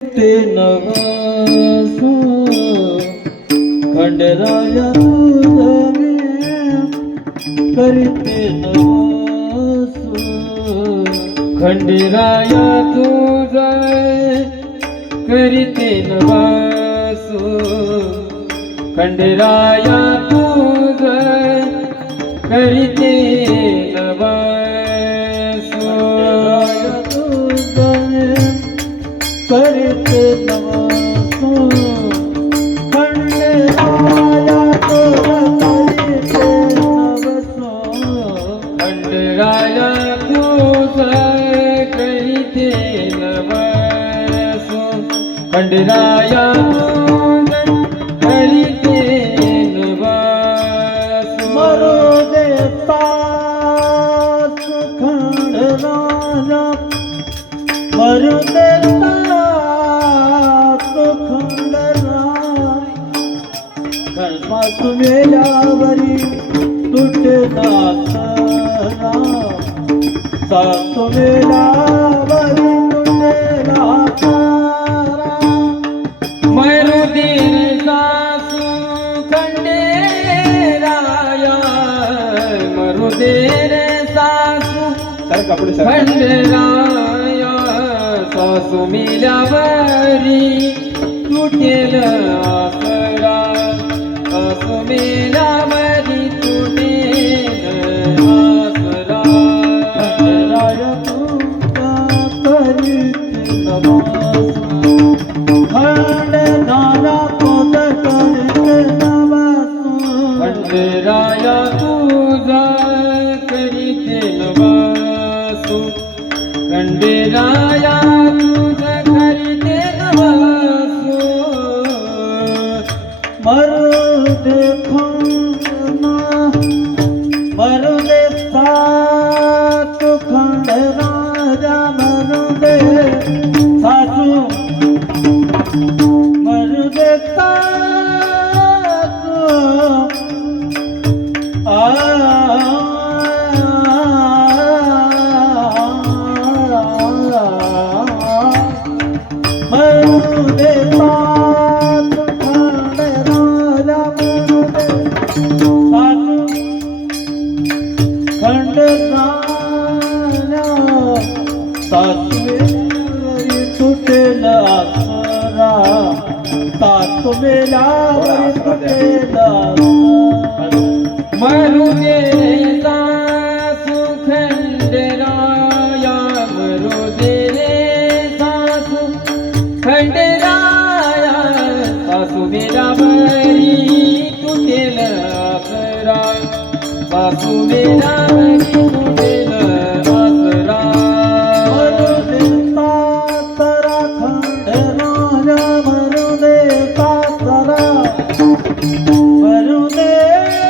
ते नवासो खंडराया तुझे करीते नवासो खंडराया तुझे करीते नवासो खंडराया तुझे करीते नवासो करते नवासो खंडराया तुझे करीते नवासो खंडराया तुझे करीते नवासो मरो देता खंडराया मरो देता मेल्यावरी तुटे दासरा सासू मेल्यावरी तुटे दासरा मरुदीर सासू खंडेराया मरुदीर सासू खंडेराया सासू मेल्यावरी तुटेल आसरा सासू मेल्यावरी तुटेल आसरा खंडराया तुझा करीते नवासो खंडराया तुझा करीते नवासो खंडराया तुझा करीते नवासो खंडराया तुझा करीते नवासो मरुदे खंडना मरुदे सासू खंडराया मरुदे सासू मरुदे सासू मरुदे सासुवेरी तुटेल आसरा सासू मेल्यावरी तुटेल मरुदे सासू खंडराया मरुदे सासू खंडराया सासू मेल्यावरी तुटेल आसरा सासू मेल्यावरी तुटेल आसरा मरुदे सासरा खंडराया मरुदे सासरा मरुदे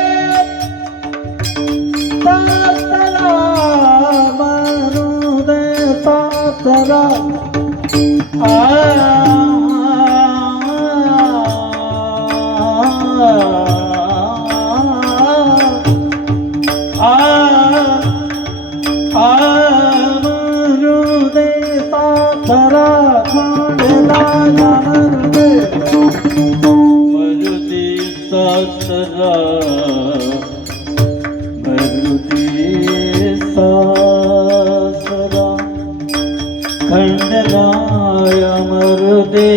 सासरा मरुदे सासरा मरुदे सासरा खंडराया मरुदे सासरा मरुदे सासरा खंडराया मरुदे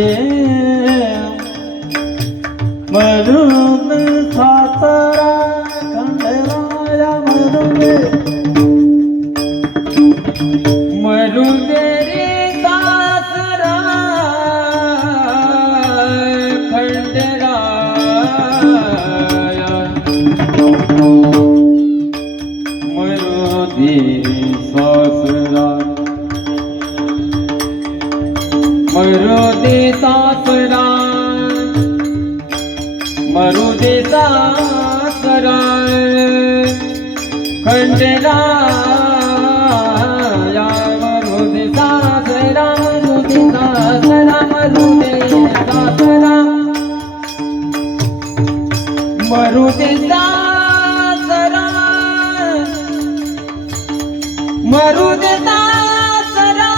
मरुदे सासरा खंडराया मरुदे मरुदे रे सासरा खंडराया मरुदे सासरा मरुदे सासरा मरुदे सासरा खंडराया मरुदे सासरा मरुदे सासरा मरुदे सासरा मरुदे सासरा मरुदे सासरा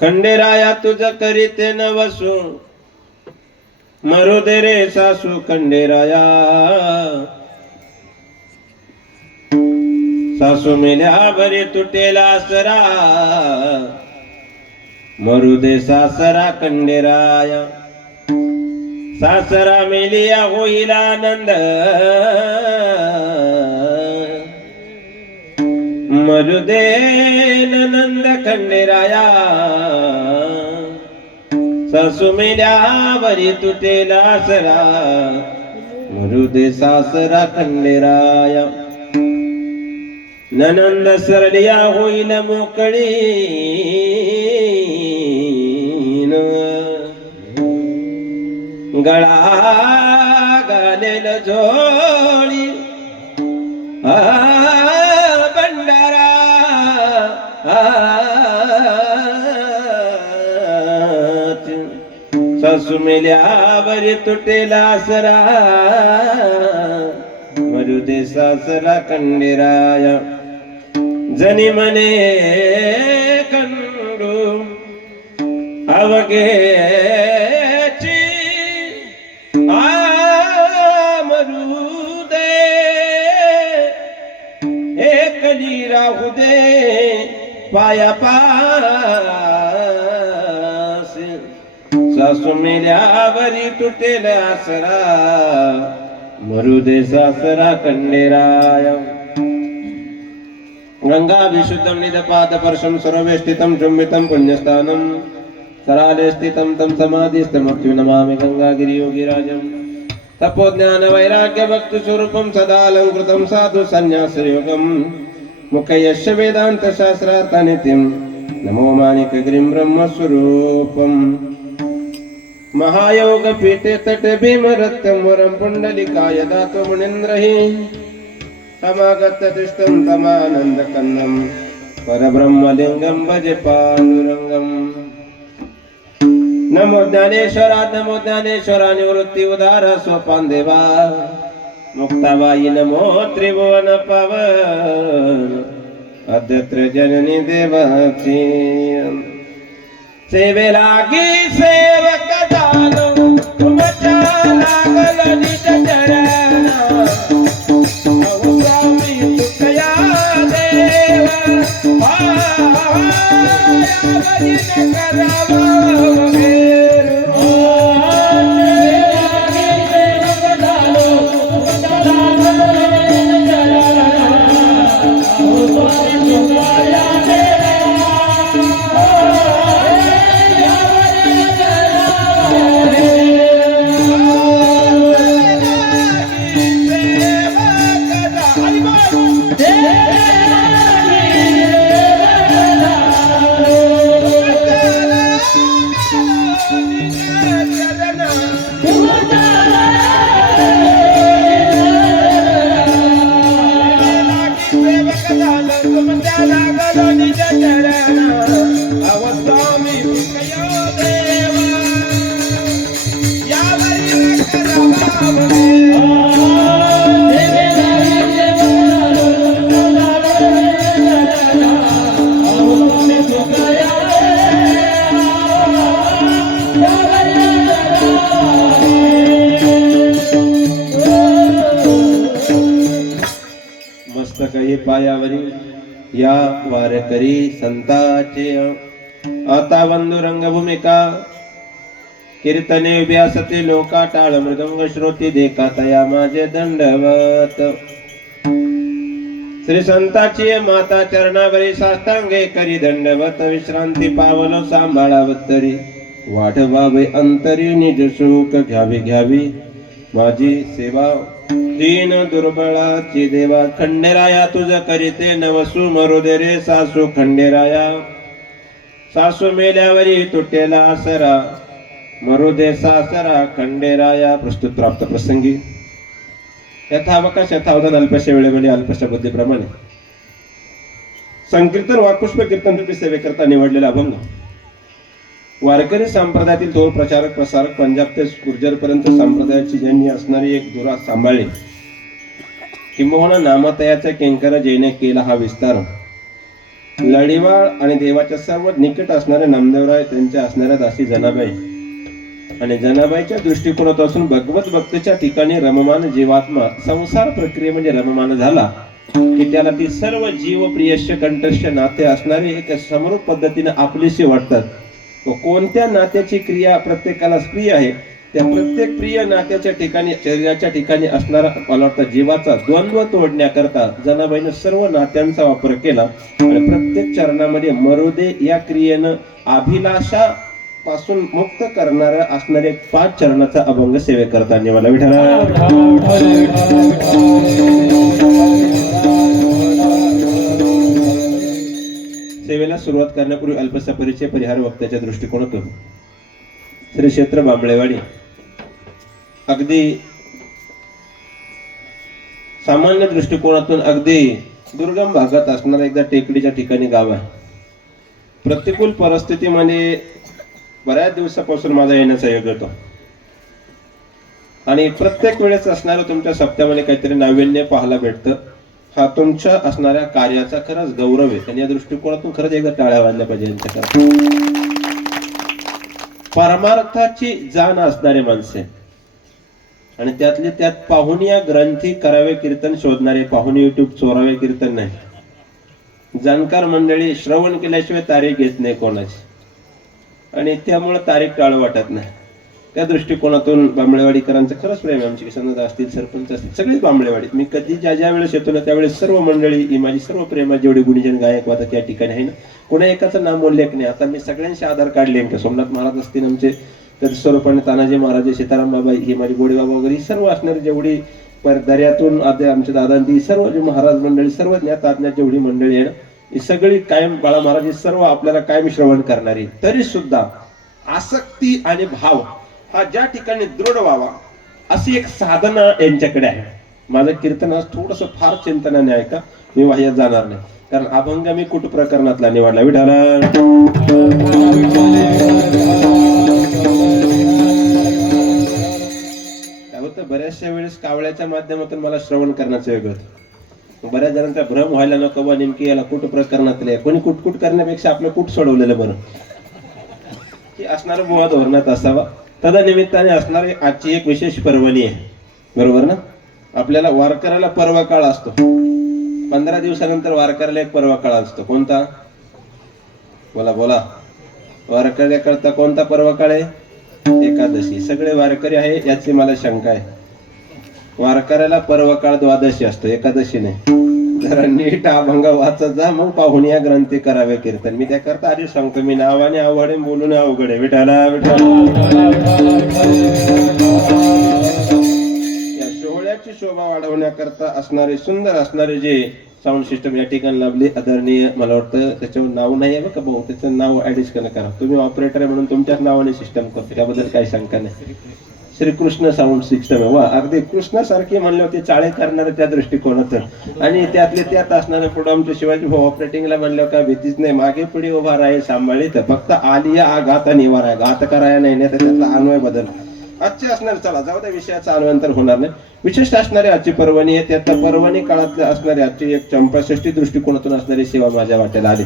खंडेराया तुझ करीते न वसू मरू दे रे सासू खंडेराया सासू मेल्या बरे तुटेला आसरा मरू दे सासरा खंडेराया सासरा मेलिया होईल आनंद मरू दे नंद खंडेराया सासू मेल्यावरी तुटेला आसरा मरू दे सासरा खंडेराया ननंद सरलिया होईल मोकळी गळा घालेल झोळी भंडारा सासू मेल्यावर तुटेला आसरा मरू दे सासरा खंडेराया जनी मने खंडू अवघेची मरू दे एकली राहू दे पाया पास सासू मेल्यावरी तुटेल आसरा मरू दे सासरा खंडेराया गंगा विशुद्धं निदपादपर्शं सर्वेष्टितं चुम्बितं पुण्यस्थानं सराले स्थितं तं समाधिस्थमप्ति नमामि गंगागिरियोगिराजं तपोज्ञान वैराग्य भक्ति स्वरूपं सदालंकृतं साधु संन्यासयोगं मुखयश्च वेदांत शास्त्रार्थनित्यं नमो माणिकगिरिं ब्रह्मस्वरूपं महायोग पीठे तटे भीमरत्यं वरं पुंडलिकाय दातो मुनीन्द्रहि समागत तिष्ठं तमानन्दकन्दं परब्रह्मलिङ्गं भजे पाण्डुरङ्गम् नमो ज्ञानेश्वरा निवृत्ति उदार सोपान देवा मुक्ताबाई नमो त्रिभुवन पवन अद्यत्र जननी देवाची सेवे लागी सेवक झालो तुमच्या लागल निज चरणा अहो स्वामी तुकया देवा यावरी न करावा मस्तकही पायावरी या वारकरी संताचे आता बंधू रंगभूमिका कीर्तने व्यासते लोका टाळ मृदंग श्रोती देखा तया माझे दंडवत श्री संताची माता चरणावरी साष्टांगे करी दंडवत विश्रांती पावलो सांभाळावत तरी वाढवावे अंतरी निज सुख घ्यावी घ्यावी माझी सेवा दीन दुर्बळाची देवा खंडेराया तुझ करीते नवसू मरू दे रे सासू खंडेराया सासू मेल्यावरी तुटेला आसरा मरू दे सासरा खंडेराया. प्रस्तुत प्राप्त प्रसंगी यथावकाश यथावधान अल्पशा वेळेमध्ये अल्पशा बुद्धीप्रमाणे संकीर्तन वाक्पुष्प कीर्तन रूपी सेवेकरता निवडलेला अभंग वारकरी संप्रदायातील थोर प्रचारक प्रसारक पंजाब ते गुर्जर पर्यंत संप्रदायाची ज्यांनी असणारी एक दुरा सांभाळली किंबहुना नामतयाचा केंकर जैने केला हा विस्तार लढीवाळ आणि देवाच्या सर्व निकट असणारे नामदेवराय त्यांच्या असणाऱ्या दासी जनाबाई आणि जनाबाईच्या दृष्टिकोनापासून भगवत भक्तीच्या ठिकाणी रममान जीवात्मा संसार प्रक्रिये म्हणजे रममान झाला की त्याला ती सर्व जीवप्रियश्य कंठस्थ नाते असणारे एक समरूप पद्धतीने आपलीशी वाटतात व कोणत्या नात्याची क्रिया प्रत्येकाला प्रिय आहे त्या प्रत्येक प्रिय नात्याच्या ठिकाणी शरीराच्या ठिकाणी असणारा मला वाटतं जीवाचा द्वंद्व तोडण्याकरता जनाबाईने सर्व नात्यांचा वापर केला आणि प्रत्येक चरणामध्ये मरुदे या क्रियेनं अभिलाषा पासून मुक्त करणारा असणारे 5 चरणाचा अभंग सेवे करताना मला विठ्ठला सेवेला सुरुवात करण्यापूर्वी अल्पसा परिचय परिहार वक्त्याच्या दृष्टिकोनातून श्री क्षेत्र बांबळेवाडी अगदी सामान्य दृष्टिकोनातून अगदी दुर्गम भागात असणारा एकदा टेकडीच्या ठिकाणी गाव आहे. प्रतिकूल परिस्थितीमध्ये बऱ्याच दिवसापासून माझा येण्याचा योग होतो आणि प्रत्येक वेळेस असणारं तुमच्या सप्त्यामध्ये काहीतरी नाविन्य पाहायला भेटतं. हा तुमच्या असणाऱ्या कार्याचा खरंच गौरव आहे आणि या दृष्टिकोनातून खरंच एकदा टाळ्या वाजल्या पाहिजे यांच्याकडे. परमार्थाची जाण असणारे माणसे आणि त्यातले त्यात पाहुनिया ग्रंथी करावे कीर्तन शोधणारे पाहुणी युट्यूब चोरावे कीर्तन नाही. जाणकार मंडळी श्रवण केल्याशिवाय तारीख घेत नाही कोणाची आणि त्यामुळे तारीख टाळू वाटत नाही. त्या दृष्टिकोनातून बांबळेवाडीकरांचं खरंच प्रेम आहे. आमची किसन असतील सरपंच असतील सगळेच बांबळेवाडीत. मी कधी ज्या वेळेस येतो ना त्यावेळेस सर्व मंडळी ही माझी सर्व प्रेमात जेवढी गुणीजन गायक वादक त्या ठिकाणी आहे ना कोणा एकाचं नाम उल्लेख नाही. आता मी सगळ्यांचे आधार काढले की सोमनाथ महाराज असतील आमचे तर स्वरूपाने तानाजी महाराज सीताराम बाबा ही माझी गोडीबाबा वगैरे सर्व असणारी जेवढी दर्यातून आधी आमच्या दादांती सर्व जे महाराज मंडळी सर्व ज्ञात आज्ञात जेवढी मंडळी आहे ना ही सगळी कायम बाळा महाराज सर्व आपल्याला कायम श्रवण करणारी. तरी सुद्धा आसक्ती आणि भाव हा ज्या ठिकाणी दृढ व्हावा अशी एक साधना यांच्याकडे आहे. माझं कीर्तन आज थोडस फार चिंतनाने ऐका. मी बाह्यात जाणार नाही कारण अभंग मी कुट प्रकरणातला निवडला. विठाला काय होतं बऱ्याचशा वेळेस कावळ्याच्या माध्यमातून मला श्रवण करण्याचं योग होतं. बऱ्याच जणांचा भ्रम व्हायला नको बा नेमकी याला कुट प्रकरणातले कोणी कुटकुट करण्यापेक्षा आपलं कुट सोडवलेलं बरं की असणारं बुवा धोरणात असावा. तदनिमित्ताने असणारी आजची एक विशेष पर्वणी आहे बरोबर ना. आपल्याला वारकऱ्याला पर्व काळ असतो 15 दिवसानंतर वारकऱ्याला एक पर्व काळ असतो. कोणता बोला बोला वारकऱ्याकरता कोणता पर्व काळ आहे? एकादशी. सगळे वारकरी आहे याची मला शंका आहे. वारकऱ्याला पर्व काळ द्वादशी असतो एकादशी नाही. जरा नीट अभंग वाचत जा मग पाहुनिया ग्रंथी करावे कीर्तन. मी त्याकरता आधी सांगतो मी नावाने अवघड आहे बोलून अवघड आहे. विठाला या सोहळ्याची शोभा वाढवण्याकरता असणारे सुंदर असणारे जे साऊंड सिस्टम या ठिकाणी लाभले आदरणीय मला वाटतं त्याच्यावर नाव नाही आहे बघा भाऊ त्याचं नाव ऍडिशन करा. तुम्ही ऑपरेटर आहे म्हणून तुमच्याच नावाने सिस्टम करतो त्याबद्दल काही शंका नाही. श्रीकृष्ण साऊंड सिस्टम आहे. वा अगदी कृष्णासारखी म्हणले होते चाळे करणारे त्या दृष्टिकोनातून आणि त्यातले त्यात असणारे पुढे आमच्या शिवाजी भाऊ ऑपरेटिंगला म्हणल्यावर काय भीतीच नाही. मागे पुढे उभा राहील सांभाळी तर फक्त आलिया आघात निवार आहे घात कराया नाही तर त्यातला अन्वय बदल आजचे असणार. चला जाऊ त्या विषयाचा अन्वयंतर होणार नाही. विशिष्ट असणारी आजची पर्वणी आहे. त्यात पर्वणी काळातले असणारी आजची एक चंपाषष्ठी दृष्टिकोनातून असणारी सेवा माझ्या वाट्याला आली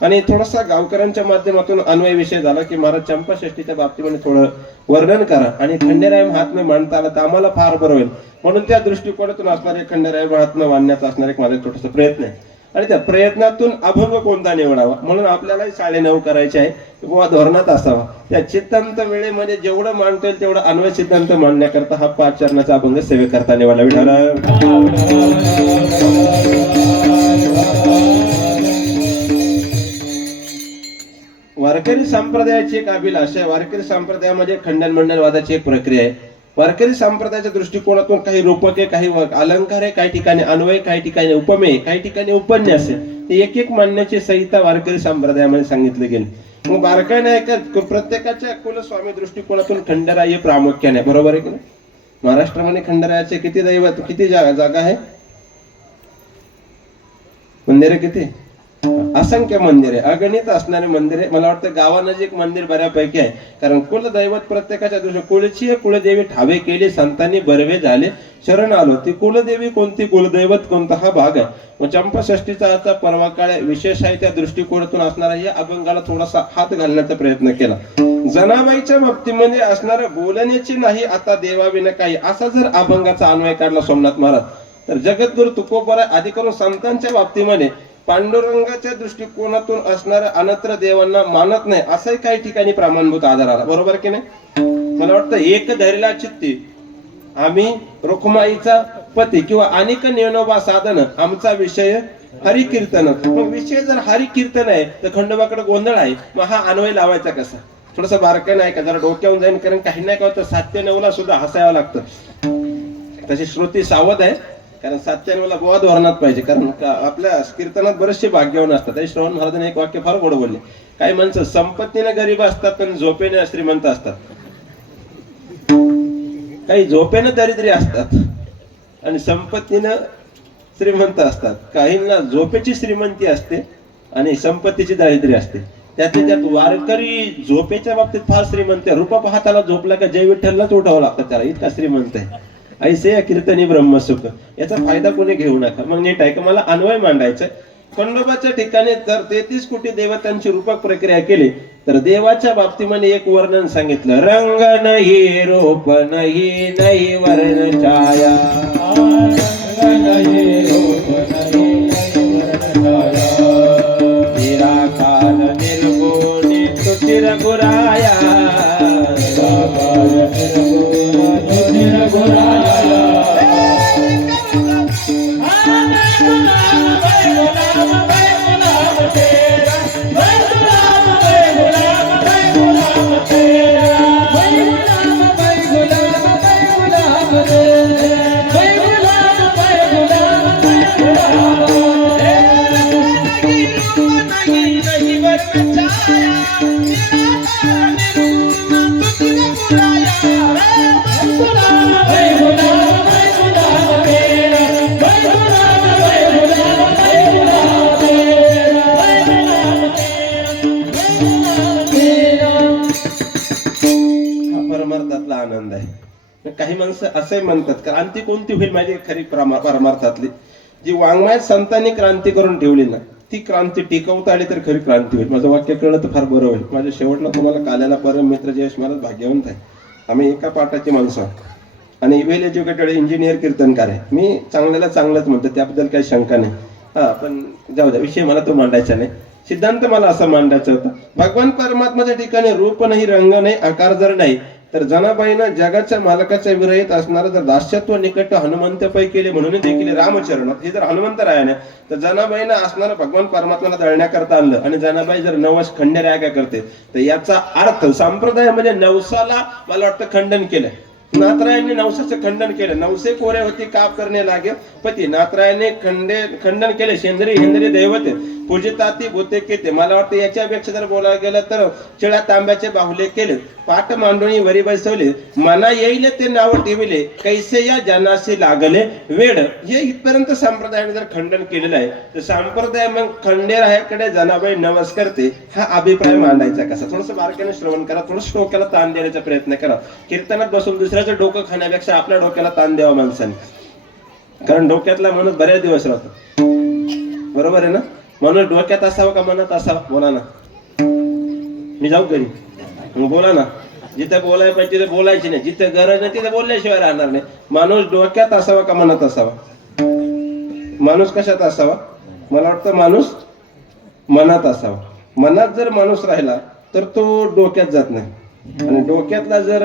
आणि थोडासा गावकऱ्यांच्या माध्यमातून अन्वय विषय झाला की महाराज चंपाषष्ठीच्या बाबतीमध्ये थोडं वर्णन करा आणि खंडेराय महात्म्य मांडता आलं तर आम्हाला फार बरं होईल म्हणून त्या दृष्टिकोनातून असणारे खंडेराय महात्म्य मांडण्याचा असणारा एक माझा छोटासा प्रयत्न आहे. आणि त्या प्रयत्नातून अभंग कोणता निवडावा म्हणून आपल्यालाही 9:30 करायचे आहे बुवा धोरणात असावा. त्या चित्तांत वेळेमध्ये जेवढं मांडता येईल तेवढं अन्वय सिद्धांत मांडण्याकरता हा 5 चरणाचा अभंग सेवेकरता निवडला. विठाल वारकरी संप्रदायाची एक अभिलाषा आहे. वारकरी संप्रदायामध्ये खंडन मंडन वादाची एक प्रक्रिया आहे. वारकरी संप्रदायाच्या दृष्टिकोनातून काही रूपके, काही अलंकार आहे, काही ठिकाणी अन्वय, काही ठिकाणी उपमेय, काही ठिकाणी उपन्यास आहे. एक एक मांडण्याची संहिता वारकरी संप्रदायामध्ये सांगितली गेली. मग बारकाईने ऐका, प्रत्येकाच्या कुलस्वामी दृष्टिकोनातून खंडराय प्रामुख्याने, बरोबर आहे की नाही? महाराष्ट्रामध्ये खंडरायाचे किती दैवत, किती जागा आहे? मंदिरे किती? असंख्य मंदिरे, अगणित असणारे मंदिरे. मला वाटतं गावानजीक मंदिर बऱ्यापैकी आहे. कारण कुलदैवत प्रत्येकाच्या दृष्टी, कुळची कुलदेवी ठावे केली संतांनी बरवे झाले शरण आलो. ती कुलदेवी कोणती, कुलदैवत कोणता, हा भाग आहे. मग चंपाषष्ठीचा आजचा पर्वा काळ विशेष आहे. त्या दृष्टिकोनातून असणारा या अभंगाला थोडासा हात घालण्याचा प्रयत्न केला. जनाबाईच्या बाबतीमध्ये असणारं बोलण्याची नाही आता देवाविना काही, असा जर अभंगाचा अन्वय काढला सोमनाथ महाराज, तर जगद्गुरु तुकोबरा आदी करून संतांच्या बाबतीमध्ये पांडुरंगाच्या दृष्टिकोनातून असणाऱ्या अनत्र देवांना मानत नाही, असंही काही ठिकाणी प्रमाणभूत आधार आला, बरोबर की नाही? मला वाटतं एक धैर्यला चित्ती आम्ही रुक्माईचा पती किंवा अनेक नेनोबा साधन, आमचा विषय हरिकीर्तन. मग विषय जर हरिकीर्तन आहे तर खंडोबाकडे गोंधळ आहे. मग हा अन्वय लावायचा कसा? थोडस बारकाईने नाही का, जरा डोक्यावरून जाईन. कारण काही नाही का होतं 7-9 सुद्धा हसायला लागतं. तशी श्रुती सावध आहे. कारण 7-9 बुवा धोरणात पाहिजे. कारण आपल्या कीर्तनात बरेचसे भाग्यवान असतात. तरी श्रवण महाराजांनी एक वाक्य फार गोड बोलले. काही माणसं संपत्तीने गरीब असतात पण झोपेने श्रीमंत असतात. काही झोपेने दरिद्री असतात आणि संपत्तीनं श्रीमंत असतात. काहींना झोपेची श्रीमंती असते आणि संपत्तीची दारिद्र्य असते. त्यातल्या त्यात वारकरी झोपेच्या बाबतीत फार श्रीमंत आहे. रूपा पाहताला झोपला का जय विठ्ठललाच उठावं लागतं त्याला, इतका श्रीमंत आहे. ऐसे या कीर्तनी ब्रह्मसुख. याचा फायदा कोणी घेऊ नका. मग नीट आहे का, मला अन्वय मांडायचं. खंडोबाच्या ठिकाणी जर 33 कोटी देवतांची रूपक प्रक्रिया केली तर देवाच्या बाबतीमध्ये एक वर्णन सांगितलं. रंग नाही रूप नाही, नाही वर्ण छाया, रंग नाही रूप नाही, नाही वर्ण छाया, निराकार निर्गुणी तुझी रघुराया, निराकार निर्गुणी तुझी रघुराया. परमार्थातला आनंद आहे. काही माणसं असे म्हणतात क्रांती कोणती होईल माझी खरी परमार्थातली, जी वाङ्मयात संतांनी क्रांती करून ठेवली ना, ती क्रांती टिकवता आली तर खरी क्रांती होईल. माझं वाक्य कळलं तर फार बरं होईल. माझ्या शेवटला तुम्हाला काल्याला परम मित्र जयेश महाराज भाग्यवंत आहे. आम्ही एका पाठाची माणसं आणि वेल एज्युकेटेड इंजिनियर कीर्तनकार आहे. मी चांगल्याला चांगलंच म्हणतो, त्याबद्दल काही शंका नाही. पण जाऊ द्या, विषय मला तो मांडायचा नाही. सिद्धांत मला असं मांडायचं होतं. भगवान परमात्माच्या ठिकाणी रूप नाही, रंग नाही, आकार जर नाही, तर जनाबाईनं जगाच्या मालकाच्या विरहित असणारं जर दास्यत्व निकट हनुमंत पै केले म्हणून देखील रामचरण, हे जर हनुमंत रायाने तर जनाबाईनं असणारं भगवान परमात्म्याला दळण्याकरता आणलं. आणि जनाबाई जर नवस खंडेराया काय करते, तर याचा अर्थ संप्रदायामध्ये नवसाला मला वाटतं खंडन केलं. नाथरायांनी नवसाचं खंडन केलं. नवसे कोरे होती काप करणे लागे पती. नाथरायाने खंडन केले. शेंद्री हिंद्री दैवत पूजिताती भूते केते. मला वाटतं याच्यापेक्षा जर बोलायला गेलं तर चिळा तांब्याचे बाहुले केले. पाठ मांडणी वरी बसवले. मना येईल ते नाव ठेवले. कैसे या जनाशी लागले वेड. हे इथपर्यंत संप्रदायाने जर खंडन केलेलं आहे, तर संप्रदाय मग खंडेरायाकडे जनाबाई नवस करते, हा अभिप्राय मांडायचा कसा? थोडस बारकाईने श्रवण करा. थोडस डोक्याला ताण देण्याचा प्रयत्न करा. कीर्तनात बसून दुसऱ्याचं डोकं खाण्यापेक्षा आपल्या डोक्याला ताण द्यावा माणसाने. कारण डोक्यातला माणूस बऱ्याच दिवस राहतो, बरोबर आहे ना? म्हणून डोक्यात असावं का मनात असावं? बोला ना. मी जाऊ घरी, मग बोला ना. जिथे बोलायला पाहिजे तिथे बोलायची नाही, जिथे गरज नाही तिथे बोलल्याशिवाय राहणार नाही. माणूस डोक्यात असावा का मनात असावा? माणूस कशात असावा? मला वाटतं माणूस मनात असावा. मनात जर माणूस राहिला तर तो डोक्यात जात नाही, आणि डोक्यातला जर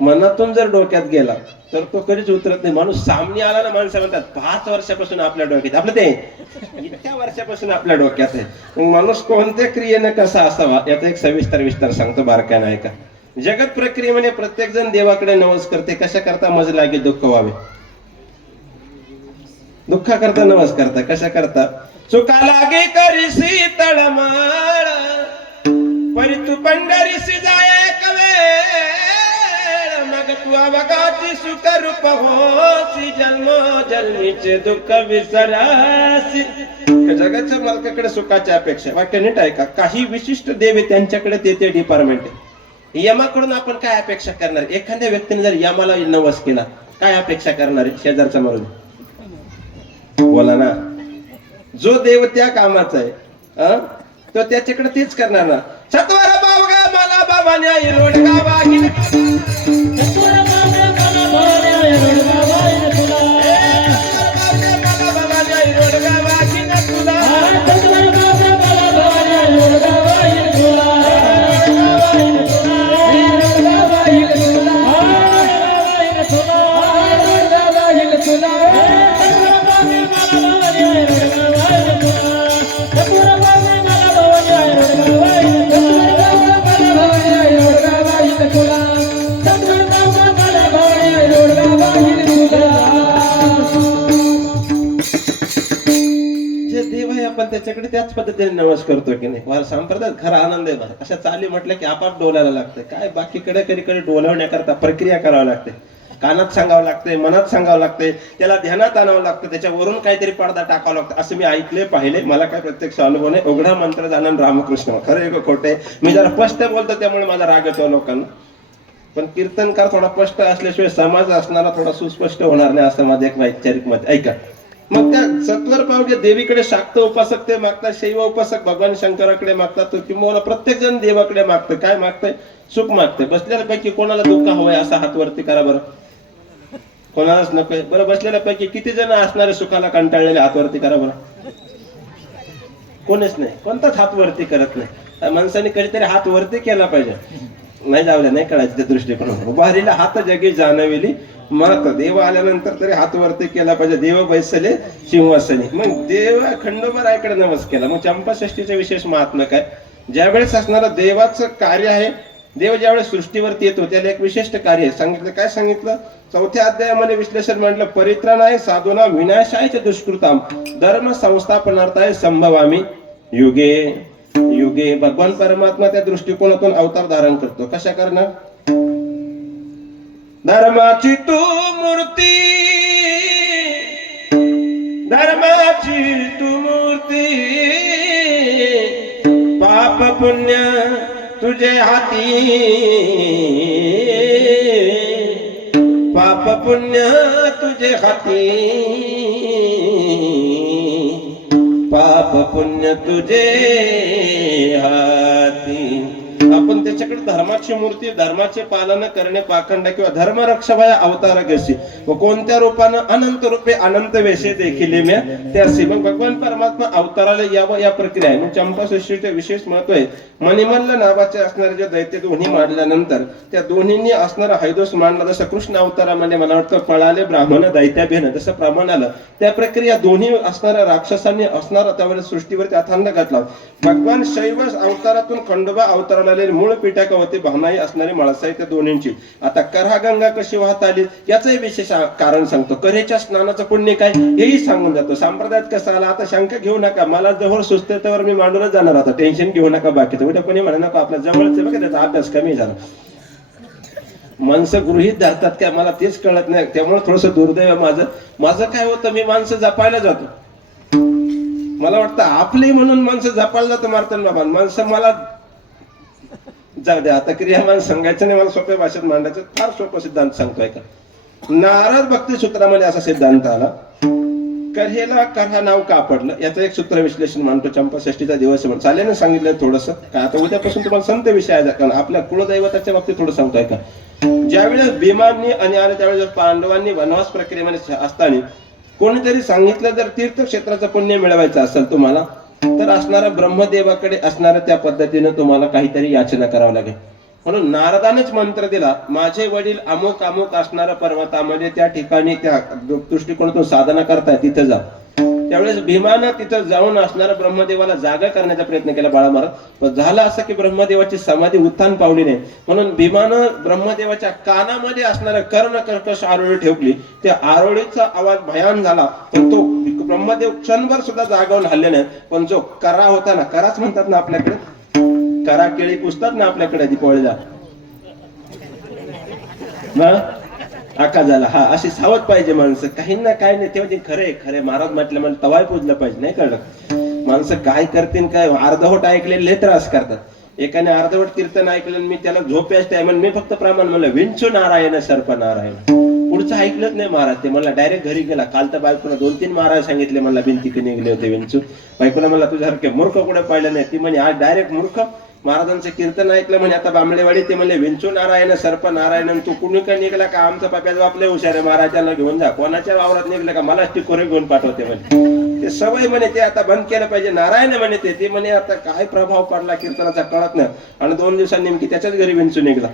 मनातून जर डोक्यात गेला तर तो कधीच उतरत नाही. माणूस सामने आला ना, माणसं म्हणतात 5 वर्षापासून आपल्या डोक्यात, आपलं ते इतक्या वर्षापासून आपल्या डोक्यात आहे. मग माणूस कोणत्या क्रियेने कसा असावा याचा एक सविस्तर सांगतो बारकाईने ऐका. जगत प्रक्रियेमध्ये प्रत्येक जण देवाकडे नवस करते. कशा करता? मज लागे दुःख व्हावे, दुःखा करता नवस करता. कशा करता? चुका लागे करीसी तळमाळ, परी तू पंढरीसी जाय कवेळ, मग तू अवघाची सुख रूप होसी, जन्म जन्मीचे दुःख विसरासी. जगाच्या मालकाकडे सुखाची अपेक्षा. वाक्य नीट ऐका. काही विशिष्ट देव आहे, त्यांच्याकडे ते डिपार्टमेंट आहे. यमाकडून आपण काय अपेक्षा करणार? एखाद्या व्यक्तीने जर यमाला नवस केला, काय अपेक्षा करणार आहे? शेजारचा मारून बोला ना. जो देव त्या कामाचा आहे तो त्याच्याकडे तेच करणार ना. सत्वर बावगा मला बाबाने आई रोडगा वागिन, सत्वर बावगा मला बाबाने आई रोडगा वागिन तुला, मला बाबाने आई रोडगा वागिन तुला, सत्वर बावगा मला बाबाने आई रोडगा वागिन तुला, रोडगा वागिन तुला, रोडगा वागिन तुला, आपण त्याच्याकडे त्याच पद्धतीने नवस करतो की नाही. वार संप्रदायात खरा आनंद आहे बघा. अशा चाली म्हटलं की आपाप डोलायला लागतं. काय बाकीकडे कधी डोलवण्याकरता प्रक्रिया करावी लागते. कानात सांगावं लागतंय, मनात सांगावं लागतंय, त्याला ध्यानात आणावं लागतं, त्याच्यावरून काहीतरी पडदा टाकावं लागतं. असं मी ऐकले, पाहिले. मला काय प्रत्यक्ष अनुभव नाही. उघडा मंत्र जाणून रामकृष्ण. खरं आहे खोटे? मी जरा स्पष्ट बोलतो त्यामुळे माझा राग येतो लोकांना. पण कीर्तनकार थोडा स्पष्ट असल्याशिवाय समाज असणारा थोडा सुस्पष्ट होणार नाही, असं माझं एक वैचारिक मत. ऐका. मग त्या सत्वर पावगे देवीकडे शाक्त उपासक ते मागतात, शैव उपासक भगवान शंकराकडे मागतात, किंवा प्रत्येक जण देवाकडे मागतं. काय मागतंय? सुख मागतंय. बसलेल्यापैकी कोणाला दुःख हवंय असा हात वरती करा बरं. कोणालाच नकोय. बरं, बसलेल्यापैकी किती जण असणारे सुखाला कंटाळलेले? हात वरती करा बरं. कोणीच नाही. कोणताच हात वरती करत नाही. माणसाने कधीतरी हात वरती केला पाहिजे. नाही जाऊ द्या, नाही कळायचं त्या दृष्टीकोन. बाहेरीला हात जगी जाणविली मत, देव आल्यानंतर तरी हात वरती केला पाहिजे. देव बैसले सिंहासनी. मग देव खंडोबारायकडे नवस केला. मग चंपाषष्ठीचे विशेष महात्म्य काय? ज्यावेळेस असणारं देवाचं कार्य आहे, देव ज्यावेळेस सृष्टीवरती येतो त्याला एक विशिष्ट कार्य आहे. सांगितलं. काय सांगितलं? 4थ्या अध्यायामध्ये विश्लेषण म्हटलं, परित्राणाय साधूना विनाशाय च दुष्कृताम धर्म संस्थापनार्थाय संभवामी युगे युगे. भगवान परमात्मा त्या दृष्टिकोनातून अवतार धारण करतो. कशा करणार? धर्माची तू मूर्ती, धर्माची तू मूर्ती, पाप पुण्य तुझे हाती, पाप पुण्य तुझे हाती, पाप पुण्य तुझे हाती. आपण त्याच्याकडे धर्माची मूर्ती, धर्माचे पालन करणे पाखंड किंवा धर्मरक्षभाया अवतार कशी व कोणत्या रूपानं? अनंत रूपे अनंत वेशे देखील म्या त्यासी. मग भगवान परमात्मा अवताराला यावं या प्रक्रिया आहे. मग चंपाषष्ठीचे विशेष महत्व आहे. मणिमल्ल नावाचे असणारे जे दैत्य दोन्ही मारल्यानंतर त्या दोन्हींनी असणारा हैदोस मांडला. जसं कृष्ण अवतारामध्ये मला वाटतं पळाले ब्राह्मण दैत्याभेन जसं प्रमाण आलं, त्या प्रक्रिया दोन्ही असणाऱ्या राक्षसांनी असणारा त्यावेळेस सृष्टीवरती अथांग घातला. भगवान शैव अवतारातून खंडोबा अवताराला मूळ पिटाका होते भावनाई असणारी माळसाई त्या दोन्हींची. आता करहा गंगा कशी वाहत आली याचंही विशेष कारण सांगतो. कऱ्हेच्या स्नानाचं पुण्य काय हेही सांगून जातो. संप्रदायात कसं आला? आता शंका घेऊ नका, मला जवळ सुस्तेवर मी मांडूनच जाणार. आता टेन्शन घेऊ नका बाकीचं. उद्या कोणी म्हणा नका आपल्या जवळच बघा त्याचा अभ्यास कमी झाला. माणसं गृहीत धरतात काय मला तेच कळत नाही. त्यामुळे थोडस दुर्दैव माझं काय होतं, मी माणसं जपायला जातो. मला वाटतं आपले म्हणून माणसं जपायला जातो मारताना बाबा. माणसं मला जाऊ द्या, आता क्रियामान सांगायचं नाही, मला सोप्या भाषेत मांडायचं. फार सोपा सिद्धांत सांगतोय का. नारद भक्ती सूत्रामध्ये असा सिद्धांत आला. कऱ्हेला करहा नाव का पडलं याचं एक सूत्र विश्लेषण मांडतो. चंपाषष्ठीचा दिवस म्हणून चालेल सांगितलं थोडस काय. आता उद्यापासून तुम्हाला संत विषय आहे, कारण आपल्या कुलदैवताच्या बाबतीत थोडं सांगतोय का. ज्यावेळेस भीमांनी आणि त्यावेळेस पांडवांनी वनवास प्रक्रियेमध्ये असताना कोणीतरी सांगितलं जर तीर्थक्षेत्राचं पुण्य मिळवायचं असेल तुम्हाला तर असणाऱ्या ब्रह्मदेवाकडे असणाऱ्या त्या पद्धतीनं तुम्हाला काहीतरी याचना करावं लागेल. म्हणून नारदानेच मंत्र दिला, माझे वडील अमुक अमुक असणाऱ्या पर्वतामध्ये त्या ठिकाणी त्या दृष्टिकोनातून साधना करताय तिथं जा. त्यावेळेस भीमानं तिथं जाऊन असणाऱ्या ब्रह्मदेवाला जागा करण्याचा प्रयत्न केला बाळा महाराज, पण झालं असं की ब्रह्मदेवाची समाधी उत्थान पावली नाही. म्हणून भीमानं ब्रह्मदेवाच्या कानामध्ये असणाऱ्या कर्ण कर्कश आरोळी ठेवली. त्या आरोळीचा आवाज भयान झाला, पण तो ब्रह्मदेव क्षणभर सुद्धा जागावून हल्ले नाही. पण जो करा होता ना, कराच म्हणतात ना आपल्याकडे, करा केळी पुसतात ना आपल्याकडे दिपावळीला ना, आका झाला. हा, अशी सावध पाहिजे माणसं. काही ना काय नाही तेव्हा खरे खरे महाराज म्हटलं म्हणजे तवाय पूजलं पाहिजे. नाही कळलं माणसं काय करतील काय, अर्धवट ऐकलेले त्रास करतात. एकाने अर्धवट कीर्तन ऐकलं मी त्याला झोप याच टायमान मी फक्त प्रमाण म्हणलं विंचू नारायण सर्प नारायण, पुढचं ऐकलंच नाही महाराज. ते मला डायरेक्ट घरी गेला. काल तर बायकोला 2-3 महाराज सांगितले मला भिंतीकडे निघले होते विंचू. बायकोला मला तुझ्यासारखे मूर्ख कुठे पाहिलं नाही. ती म्हणे आज डायरेक्ट मूर्ख. महाराजांचं कीर्तन ऐकलं म्हणे आता बांबळेवाडी. ते म्हणले विंचू नारायण सर्प नारायण, तू कुणी का निघला का, आमचा पाप्याचा बापले हुशार आहे, महाराजांना घेऊन जा. कोणाच्या वावरात निघलं का मला टिकोरे घेऊन पाठवते म्हणे. ते सवय म्हणे ते आता बंद केलं पाहिजे. नारायण म्हणे ते म्हणे आता काय प्रभाव पडला कीर्तनाचा कळत नाही. आणि 2 दिवसांनी नेमकी त्याच्याच घरी विंचू निघला.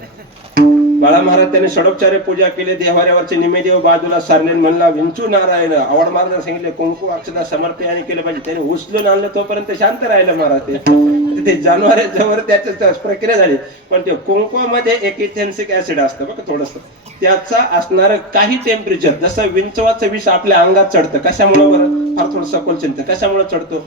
बाळा महाराज त्याने षडोपचारे पूजा केली. देवाऱ्यावरचे निमेदेव बाजूला सारले. म्हणला विंचू नारायण. आवड महाराज सांगितले कुंकू अक्षता समर्पयाने केलं पाहिजे. त्याने उचलून आणलं तोपर्यंत शांत राहिलं महाराज. ते जानवर जवळ त्याच्या प्रक्रिया झाली. पण ते कुंकवामध्ये एक इथेन्सिक ऍसिड असतं बघा थोडस, त्याचा असणार काही टेम्परेचर, जसं विंचवाचं विष आपल्या अंगात चढतं. कशामुळे बरं, फार थोडं सखोल चिंत कशामुळे चढतो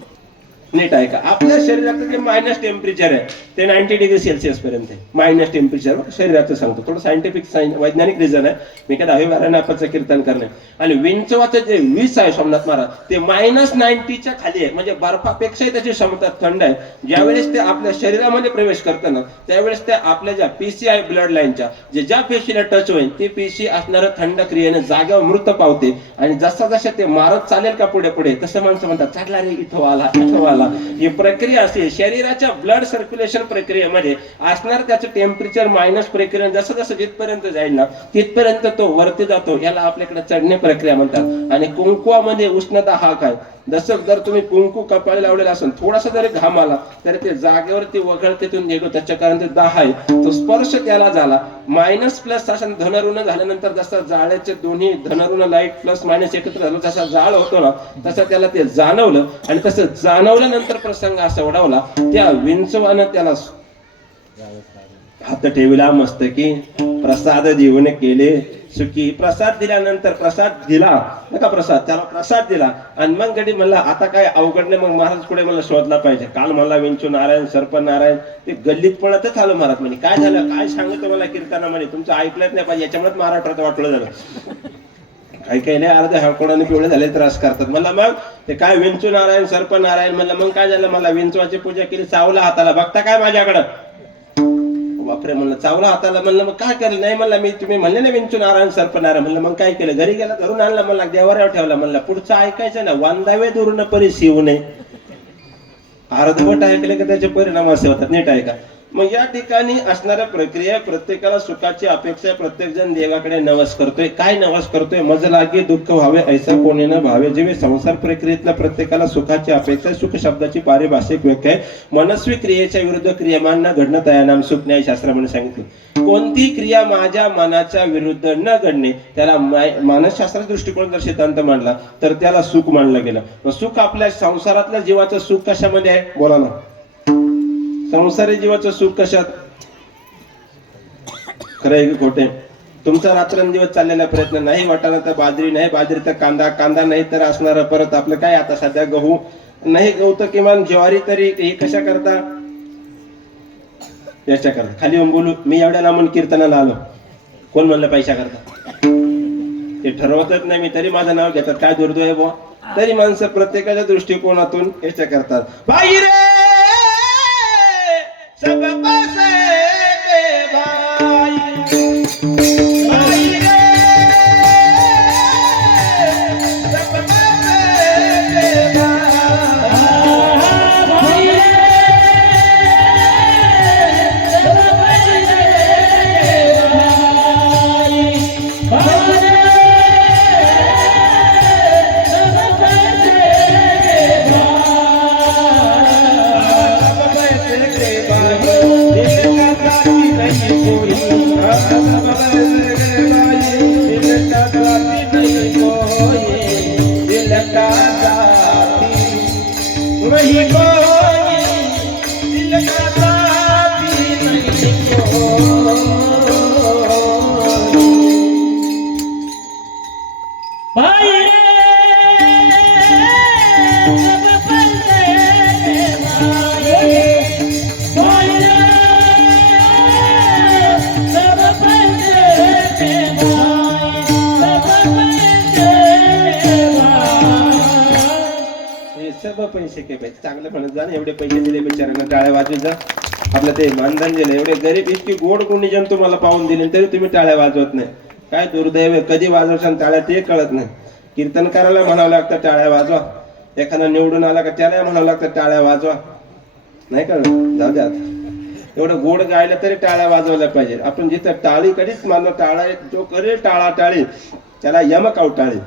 नीट आहे का. आपल्या शरीराचं जे मायनस टेम्परेचर आहे ते 90 डिग्री सेल्सिअस पर्यंत आहे. मायनस टेम्परेचर शरीराचं सांगतो. थोडं सायंटिफिक वैज्ञानिक रिझन आहे. मी काय 10-12 नापाचं कीर्तन करणे. आणि विंचवाचं जे विष आहे सोमनाथ महाराज ते -90च्या खाली आहे. म्हणजे बर्फापेक्षाही त्याची क्षमता थंड आहे. ज्यावेळेस ते आपल्या शरीरामध्ये प्रवेश करतं ना त्यावेळेस ते आपल्या ज्या पेशी आहे ब्लड लाईनच्या, जे ज्या पेशीला टच होईल ते पेशी असणारं थंड क्रियेने जागेवर मृत पावते. आणि जसा जसं ते मारत चालेल का पुढे पुढे तसं माणसं म्हणतात चढला रे इथं आला इथं आला. ही प्रक्रिया असते शरीराच्या ब्लड सर्क्युलेशन प्रक्रियेमध्ये असणार. त्याचं टेम्परेचर मायनस प्रक्रिया जसं जसं जिथपर्यंत जाईल ना तिथपर्यंत तो वरती जातो. याला आपल्याकडे चढणे प्रक्रिया म्हणतात. आणि कुंकुवामध्ये उष्णता हा काय, जसं जर तुम्ही कुंकू कपाळी लावलेला असेल थोडासा जरी घाम आला तरी ते जागेवरती वगळतेतून निघतो. त्याच्या कारण ते दाह आहे तो स्पर्श त्याला झाला. मायनस प्लस असं धनऋण झाल्यानंतर जसं जाळ्याचे दोन्ही धनऋण लाईट प्लस मायनस एकत्र झालं जसा जाळ होतो ना तसं त्याला ते जाणवलं. आणि तसं जाणवल्यानंतर प्रसंग असा ओढवला त्या विंचवानं त्याला हात ठेवला मस्त की प्रसाद जीवन केले सुखी. प्रसाद दिल्यानंतर प्रसाद दिला नका प्रसाद त्याला प्रसाद दिला. आणि मग गडी म्हणला आता काय अवघड नाही. मग महाराज पुढे मला शोधला पाहिजे. काल मला विंचू नारायण सर्प नारायण ते गल्लीत पळतच आलो महाराज. म्हणे काय झालं काय सांगतो मला कीर्तनामध्ये तुमचं ऐकलंच नाही पाहिजे. याच्यामुळे महाराष्ट्रात वाटलं झालं. काही काही नाही अर्धे हळकोडाने पिवळे झाले त्रास करतात. मला मग ते काय विंचू नारायण सर्प नारायण म्हणलं मग काय झालं. मला विंचवाची पूजा केली चावला हाताला. बघता काय माझ्याकडं बापरे म्हणलं चावला हाताला. म्हणलं मग काय केलं. नाही म्हणलं मी तुम्ही म्हणले ना विंचू नारायण सर्प नारायण. म्हणलं मग काय केलं. घरी गेला धरून आणला. मला देवाऱ्यावर ठेवला. म्हणलं पुढचं ऐकायचं ना वांदावे दुरून परी शिवू नये. अर्धवट ऐकले की त्याचे परिणाम असे होतात. नीट ऐका. मग या ठिकाणी असणाऱ्या प्रक्रिया प्रत्येकाला सुखाची अपेक्षा. प्रत्येक जण देवाकडे नवस करतोय. काय नवस करतोय. मज लागे दुःख व्हावे ऐसा कोणी न भावे. जेव्हा संसार प्रक्रियेतल्या प्रत्येकाला सुखाची अपेक्षा. सुख शब्दाची पारिभाषिक व्याख्या आहे मनस्वी क्रियेच्या विरुद्ध क्रियमांना घडणं तयानाम सुख. न्यायशास्त्रामध्ये सांगितलं कोणती क्रिया माझ्या मनाच्या विरुद्ध न घडणे त्याला मानसशास्त्राचा दृष्टिकोन जर सिद्धांत मांडला तर त्याला सुख मानलं गेलं. सुख आपल्या संसारातल्या जीवाचं सुख कशामध्ये आहे बोला ना. संसारी जीवाचं सुख कशात. खरंय की खोटे. तुमचा रात्रंदिवस चाललेला प्रयत्न नाही वाटाणा तर बाजरी नाही बाजरी तर कांदा कांदा नाही तर असणार परत आपलं काय आता सध्या गहू नाही गहू तर किमान ज्वारी तरी हे कशा करता याच्या करता. खाली येऊन बोलू मी एवढ्या लांबून कीर्तनाला आलो कोण म्हणलं पैसा करता. ते ठरवतच नाही मी तरी माझं नाव घेतात. काय दुर्दैव आहे बुवा. तरी माणसं प्रत्येकाच्या दृष्टिकोनातून याच्या करतात. भाई रे सब बसे के भाई भाई रे सब बसे के भाई भाई रे सब बसे के भाई भाई रे सब पैसे के पाहिजे चांगलं म्हणत जा ना, एवढे पैसे दिले बिचाऱ्यांना टाळ्या वाजवत जा. आपलं ते मानधन दिलं, एवढे गरीब इतकी गोड गुणीजन तुम्हाला पाहून दिले तरी तुम्ही टाळ्या वाजवत नाही. काय दुर्दैव आहे, कधी वाजवशाल टाळ्या ते कळत नाही. कीर्तनकाराला म्हणावं लागतं टाळ्या वाजवा, एखादा निवडून आला का त्याला म्हणावं लागतं टाळ्या वाजवा. नाही कळलं, जाऊ द्या. एवढं गोड गायलं तरी टाळ्या वाजवल्या पाहिजे. आपण जिथं टाळी कधीच मानलं, टाळा जो करेल टाळा टाळी त्याला यमक टाळी.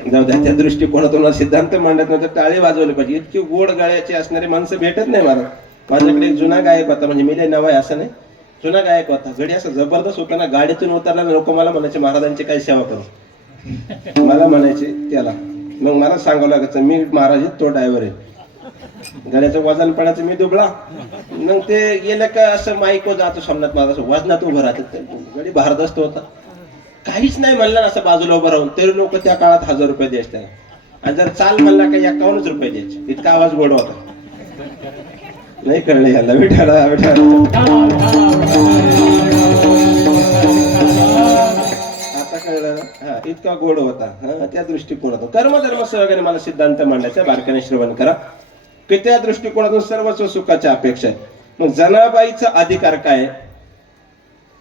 जाऊ द्या, त्या दृष्टिकोनातून सिद्धांत मांडत नाही तर टाळी वाजवली पाहिजे. इतकी गोड गाळ्याची असणारी माणसं भेटत नाही मला. माझ्याकडे एक जुना गायक होता, म्हणजे मी नवा आहे असं नाही, जुना गायक होता. गडी असं जबरदस्त होता ना, गाडीतून उतरला लोक मला म्हणायचे महाराजांची काही सेवा करू. मला म्हणायचे त्याला, मग मला सांगावं लागायचं मी महाराज तो ड्रायव्हर आहे. गड्याचं वजन पडायचं मी दुबळा. मग ते गेलं का असं माईक जातो सामन्यात माझा असं वजनात उभं राहतात. गडी भारदस्त होता, काहीच नाही म्हणलं ना असं बाजूला उभं राहून तरी लोक त्या काळात 1000 रुपये द्यायचे त्याला. आणि जर चाल म्हणला का 51 रुपये द्यायचे. इतका आवाज गोड होता. नाही कळलं याला, विठाला विठाला. आता कळलं ना, हा इतका गोड होता. हा त्या दृष्टिकोनातून कर्मधर्म सहकार्य मला सिद्धांत मांडायचा, बारकाने श्रवण करा की त्या दृष्टिकोनातून सर्वस्व सुखाच्या अपेक्षा आहे. मग जनाबाईचा अधिकार काय?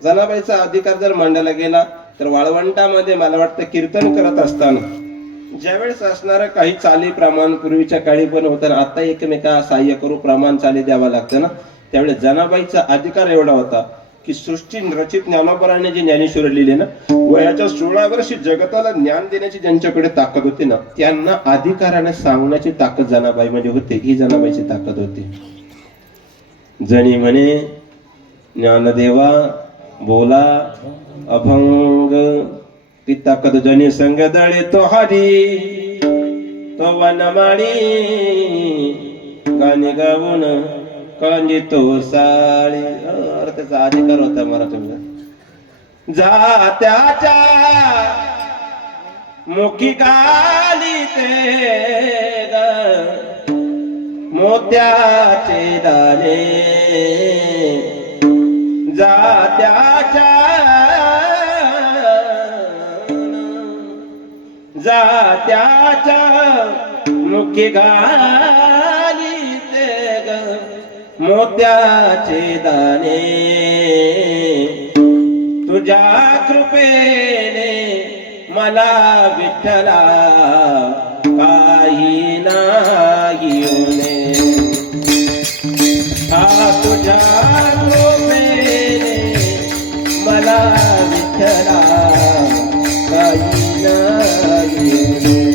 जनाबाईचा अधिकार जर मांडला गेला तर वाळवंटामध्ये मला वाटतं कीर्तन करत असताना ज्यावेळेस असणारं काही चाली प्रमाण पूर्वीच्या काळी पण होतं, आता एकमेका सहाय्य करू प्रमाण चाली द्यावा लागतं ना, त्यावेळेस जनाबाईचा अधिकार एवढा होता की सृष्टी रचित ज्ञानोबराने जे ज्ञानेश्वर लिहिले ना, वयाच्या 16 वर्षी जगताला ज्ञान देण्याची ज्यांच्याकडे ताकद होती ना, त्यांना अधिकाराने सांगण्याची ताकद जनाबाईमध्ये होती. ही जनाबाईची ताकद होती. जणी म्हणे ज्ञानदेवा बोला अभंग, ती ताकद जनी संग दळे तो हरी तो वनमाळी गाणी गाऊन कांजी तो साळी. त्याचा अधिकार होता मराठीमध्ये. जात्याच्या मुखी गाली ते ग मोत्याचे दाणे, जात्याच्या मुखी घाली ते ग मोत्याचे दाणे, तुझ्या कृपेने मला विठ्ठला काही नाही होणे. हा तुझ्या कृपेने मला विठ्ठला काही नाही होणे.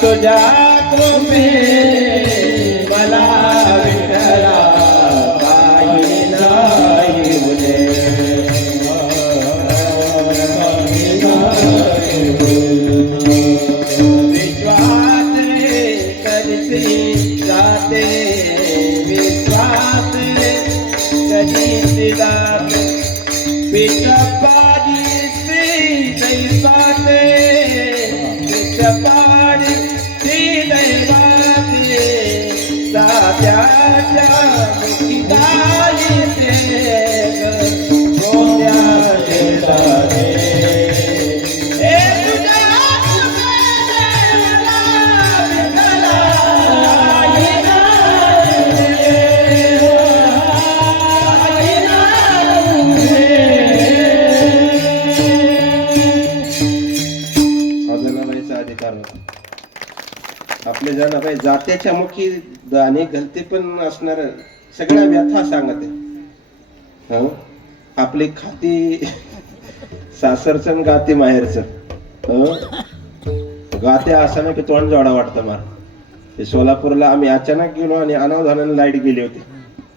तुझ्या कृपे मला विठ्ठला काही नाही होणे. विश्वास कधी जाते, विश्वास कधी जाते, पिठपाडी दैवाते, पिठपाडी दैवाते, साध्याच्या मुखी गाली ते मोत्याचे दाणे. आपले जनाबाई जात्याच्या मुखी दाणे घालते पण असणार सगळ्या व्यथा सांगते. हो आपली खाती सासरचं गाते माहेरचं. हो गाते असं ना की तोंड जोडा वाटतं मार. ते सोलापूरला आम्ही अचानक गेलो आणि अनावधानानं लाईट गेली होती,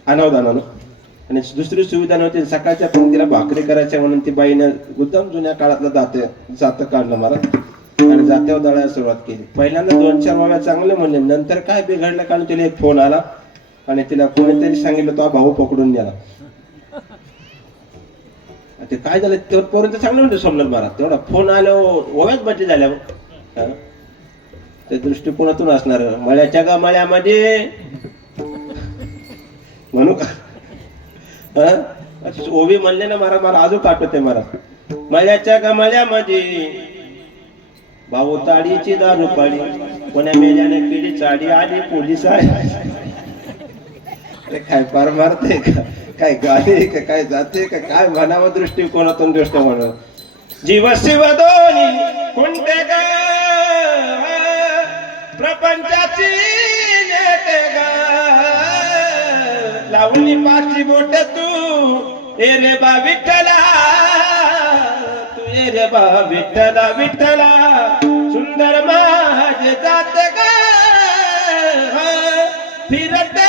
अनावधानानं, आणि दुसरी सुविधा नव्हती. सकाळच्या पंक्तीला भाकरी करायच्या म्हणून ती बाईनं एकदम जुन्या काळातलं जातं काढलं मला आणि जात्यावर दळायला सुरुवात केली. पहिल्यांदा 2-4 वाव्या चांगले म्हणले, नंतर काय बिघडलं कारण तिला एक फोन आला आणि तिला कोणीतरी सांगितलं तो भाऊ पकडून गेला. ते काय झालं तेवढपर्यंत चांगलं म्हणते सोमनाथ महाराज, तेवढा फोन आल्यावर ओव्याच बदली झाल्या त्या दृष्टिकोनातून असणार. मळ्याच्या गा मळ्यामध्ये म्हणू का ओवी म्हणले ना महाराज, मला अजून काटवते महाराज. मळ्याच्या गा मळ्यामध्ये भाऊ ताडीची दारू पाडी, कोण्या मेल्याने केली चाडी, आली पोलीस आहे. काय पार मारते का, काय गाणे का, काय जाते का, काय म्हणावं दृष्टिकोनातून दृष्ट म्हणून. जीव शिव दोन्ही कोणते ग प्रपंचाची नेते ग, लावणी पाची बोट तू ए रे बा विठ्ठला, तू ए रे बा विठ्ठला विठ्ठला, सुंदर माझे जाते ग फिरते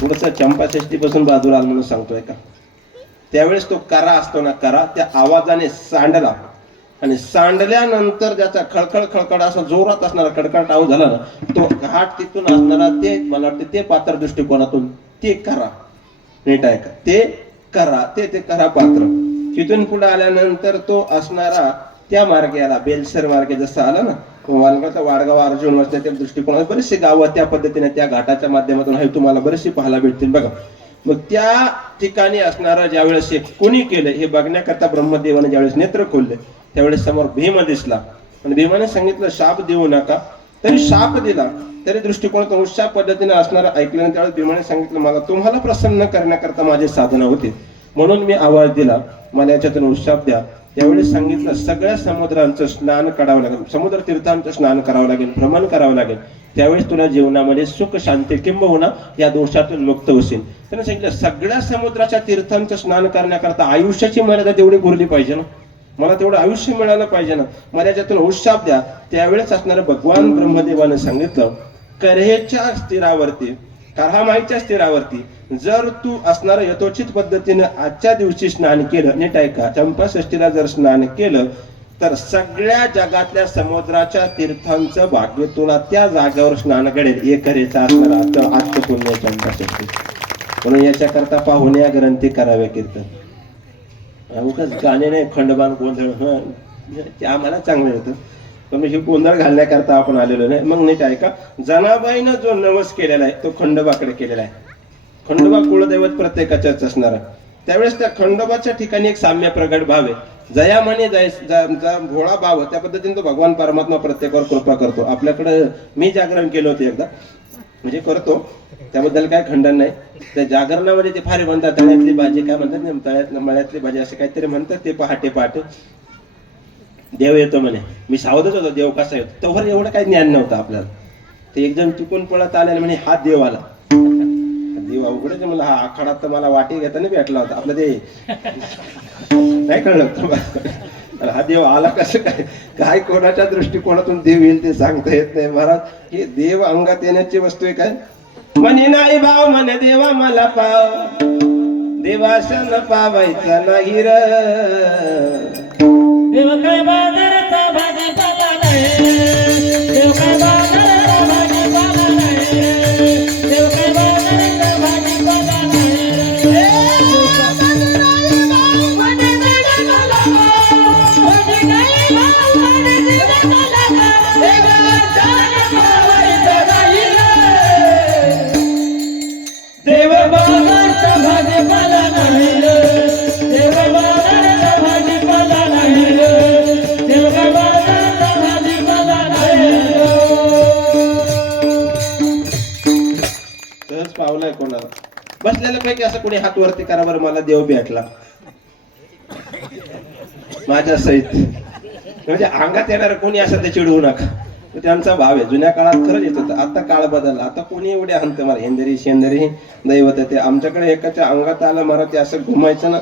थोडस चंपाषष्ठी पासून बाजूला आलं म्हणून सांगतोय का. त्यावेळेस तो करा असतो ना, करा त्या आवाजाने सांडला आणि सांडल्यानंतर ज्याचा खळखळ खळखळ असा जोरात असणारा कडकड आवाज झाला ना, तो घाट तिथून असणारा ते मला वाटते ते पात्र दृष्टिकोनातून ते करा नीट आहे का, ते करा ते करा पात्र. तिथून पुढे आल्यानंतर तो असणारा त्या मार्गे आला, बेलसर मार्गे जसं आला ना, वाडगाव अर्जुन वाजता त्या दृष्टिकोनात बरेचसे गावं त्या पद्धतीने त्या घाटाच्या माध्यमातून हे तुम्हाला बरेचसे पाहायला भेटतील बघा. मग त्या ठिकाणी असणारा ज्यावेळेस हे कोणी केलं हे बघण्याकरता ब्रह्मदेवाने ज्यावेळेस नेत्र खोलले त्यावेळेस समोर भीम दिसला आणि भीमाने सांगितलं शाप देऊ नका, तरी शाप दिला. तरी दृष्टिकोनातून उत्साह पद्धतीने असणारा ऐकल्याने त्यावेळेस भीमाने सांगितलं मला तुम्हाला प्रसन्न करण्याकरता माझे साधना होते म्हणून मी आवाज दिला, मला याच्यातून उत्साह द्या. त्यावेळेस सांगितलं सगळ्या समुद्रांचं स्नान करावं लागेल, समुद्र तीर्थांचं स्नान करावं लागेल, भ्रमण करावं लागेल, त्यावेळेस तुला जीवनामध्ये सुख शांती किंबहुना या दोषातून मुक्त होशील. त्याने सांगितलं सगळ्या समुद्राच्या तीर्थांचं स्नान करण्याकरता आयुष्याची मर्यादा तेवढी पुरली पाहिजे ना, मला तेवढं आयुष्य मिळालं पाहिजे ना, मला याच्यातून उत्साह द्या. त्यावेळेस असणारं भगवान ब्रह्मदेवाने सांगितलं कऱ्हेच्या स्थिरावरती, करहामाईच्या स्थिरावरती जर तू असणारं यथोचित पद्धतीने आजच्या दिवशी स्नान केलं, नीट ऐका, चंपाषष्ठीला जर स्नान केलं तर सगळ्या जगातल्या समुद्राच्या तीर्थांचं भाग्य तुला त्या जागेवर स्नान घडेल. हे करेचा असणारा आत्म पुण्य चंपाषष्ठी. म्हणून याच्याकरता पाहुणे या ग्रंथी करावे कीर्तन. उगाच गाणे नाही खंडबान गोंधळ ते आम्हाला चांगलं येतं, पण हे गोंधळ घालण्याकरता आपण आलेलो नाही. मग नीट ऐका, जनाबाईनं जो नवस केलेला आहे तो खंडोबाकडे केलेला आहे. खंडोबा कुळदैवत प्रत्येकाच्याच असणार. त्यावेळेस त्या खंडोबाच्या ठिकाणी एक साम्य प्रगट भाव आहे. जया म्हणे भोळा भाव, त्या पद्धतीने तो भगवान परमात्मा प्रत्येकावर कृपा करतो. आपल्याकडे मी जागरण केलं होतं एकदा, म्हणजे करतो त्याबद्दल काय खंडन नाही. त्या जागरणामध्ये ते फार म्हणतात तळ्यातली भाजी, काय म्हणतात तळ्यातल्या मळ्यातली भाजी असं काहीतरी म्हणतात. ते पहाटे पहाटे देव येतो म्हणे. मी सावधच होतो देव कसा येतो, तोवर एवढं काही ज्ञान नव्हतं आपल्याला. ते एकदम चुकून पळत आले म्हणे हा देव आला. देव अवघडच मला, हा आखाडात तर मला वाटी घेताना भेटला होता. आपलं ते नाही कळलं हा देव आला कसं काय, काय कोणाच्या दृष्टिकोनातून देव येईल ते सांगता येत नाही महाराज. हे देव अंगात येण्याची वस्तू आहे काय. म्हणे नाही भाव म्हणे देवा मला पाव, देवासन पावायचा नाही र. देव काय बाजाराचा भाजीपाला नाही, देव काय बाजाराचा भाजीपाला नाही, देव काय बाजाराचा भाजीपाला नाही. देव बाजाराचा भाजीपाला नाही, देव बाजाराचा भाजीपाला नाही, देव बाजाराचा भाजीपाला नाही. सहज पावलाय कोणाला बसलेल्या पैकी असं कोणी हात वरती करा बरं, मला देव भेटला माझ्या सहित. म्हणजे अंगात येणार कोणी असं ते चिडवू नका, त्यांचा भाव आहे. जुन्या काळात खरंच येत होतं, आता काळ बदलला. आता कोणी एवढे हंत मारा हेंदरी शेंदरी दैवत ते. आमच्याकडे एकाच्या अंगात आलं मला ते असं घुमायचं ना.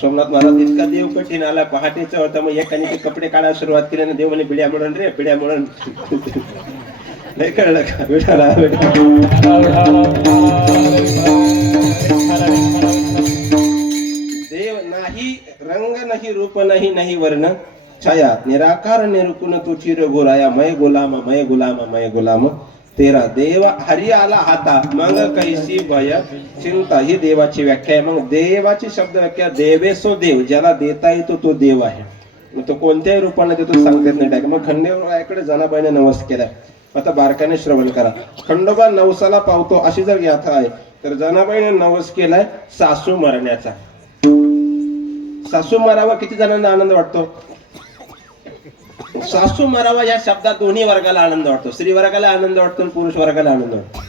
सोमनाथ महाराज इतका देव कठीण आला, पहाटेचा होता. मग एकाने ते कपडे काढायला सुरुवात केली ना, देव म्हणे पिढ्या म्हणून रे पिढ्या म्हणून. नाही कळलं का विठाला. देव नाही रंग नाही रूप नाही नाही वर्ण छाया, निराकार निरुकुण तुची रघुराया, मय गुलाम मय गुलाम मय गुलाम. 13 देव हरी आला हाता मग कैसी भय चिंता, ही देवाची व्याख्या आहे. मग देवाची शब्द व्याख्या, देवेसो देव, ज्याला देता येतो तो देव आहे. मग तो कोणत्याही रूपाने देतो सांगता येत नाही. मग खंडेरायाकडे जनाबाईने नवस केलाय. आता बारकाने श्रवण करा. खंडोबा नवसाला पावतो अशी जर गाथा आहे तर जनाबाईने नवस केलाय सासू मरण्याचा. सासू मरावा किती जणांना आनंद वाटतो? सासू मरावा या शब्दात दोन्ही वर्गाला आनंद वाटतो. स्त्री वर्गाला आनंद वाटतो आणि पुरुष वर्गाला आनंद वाटतो.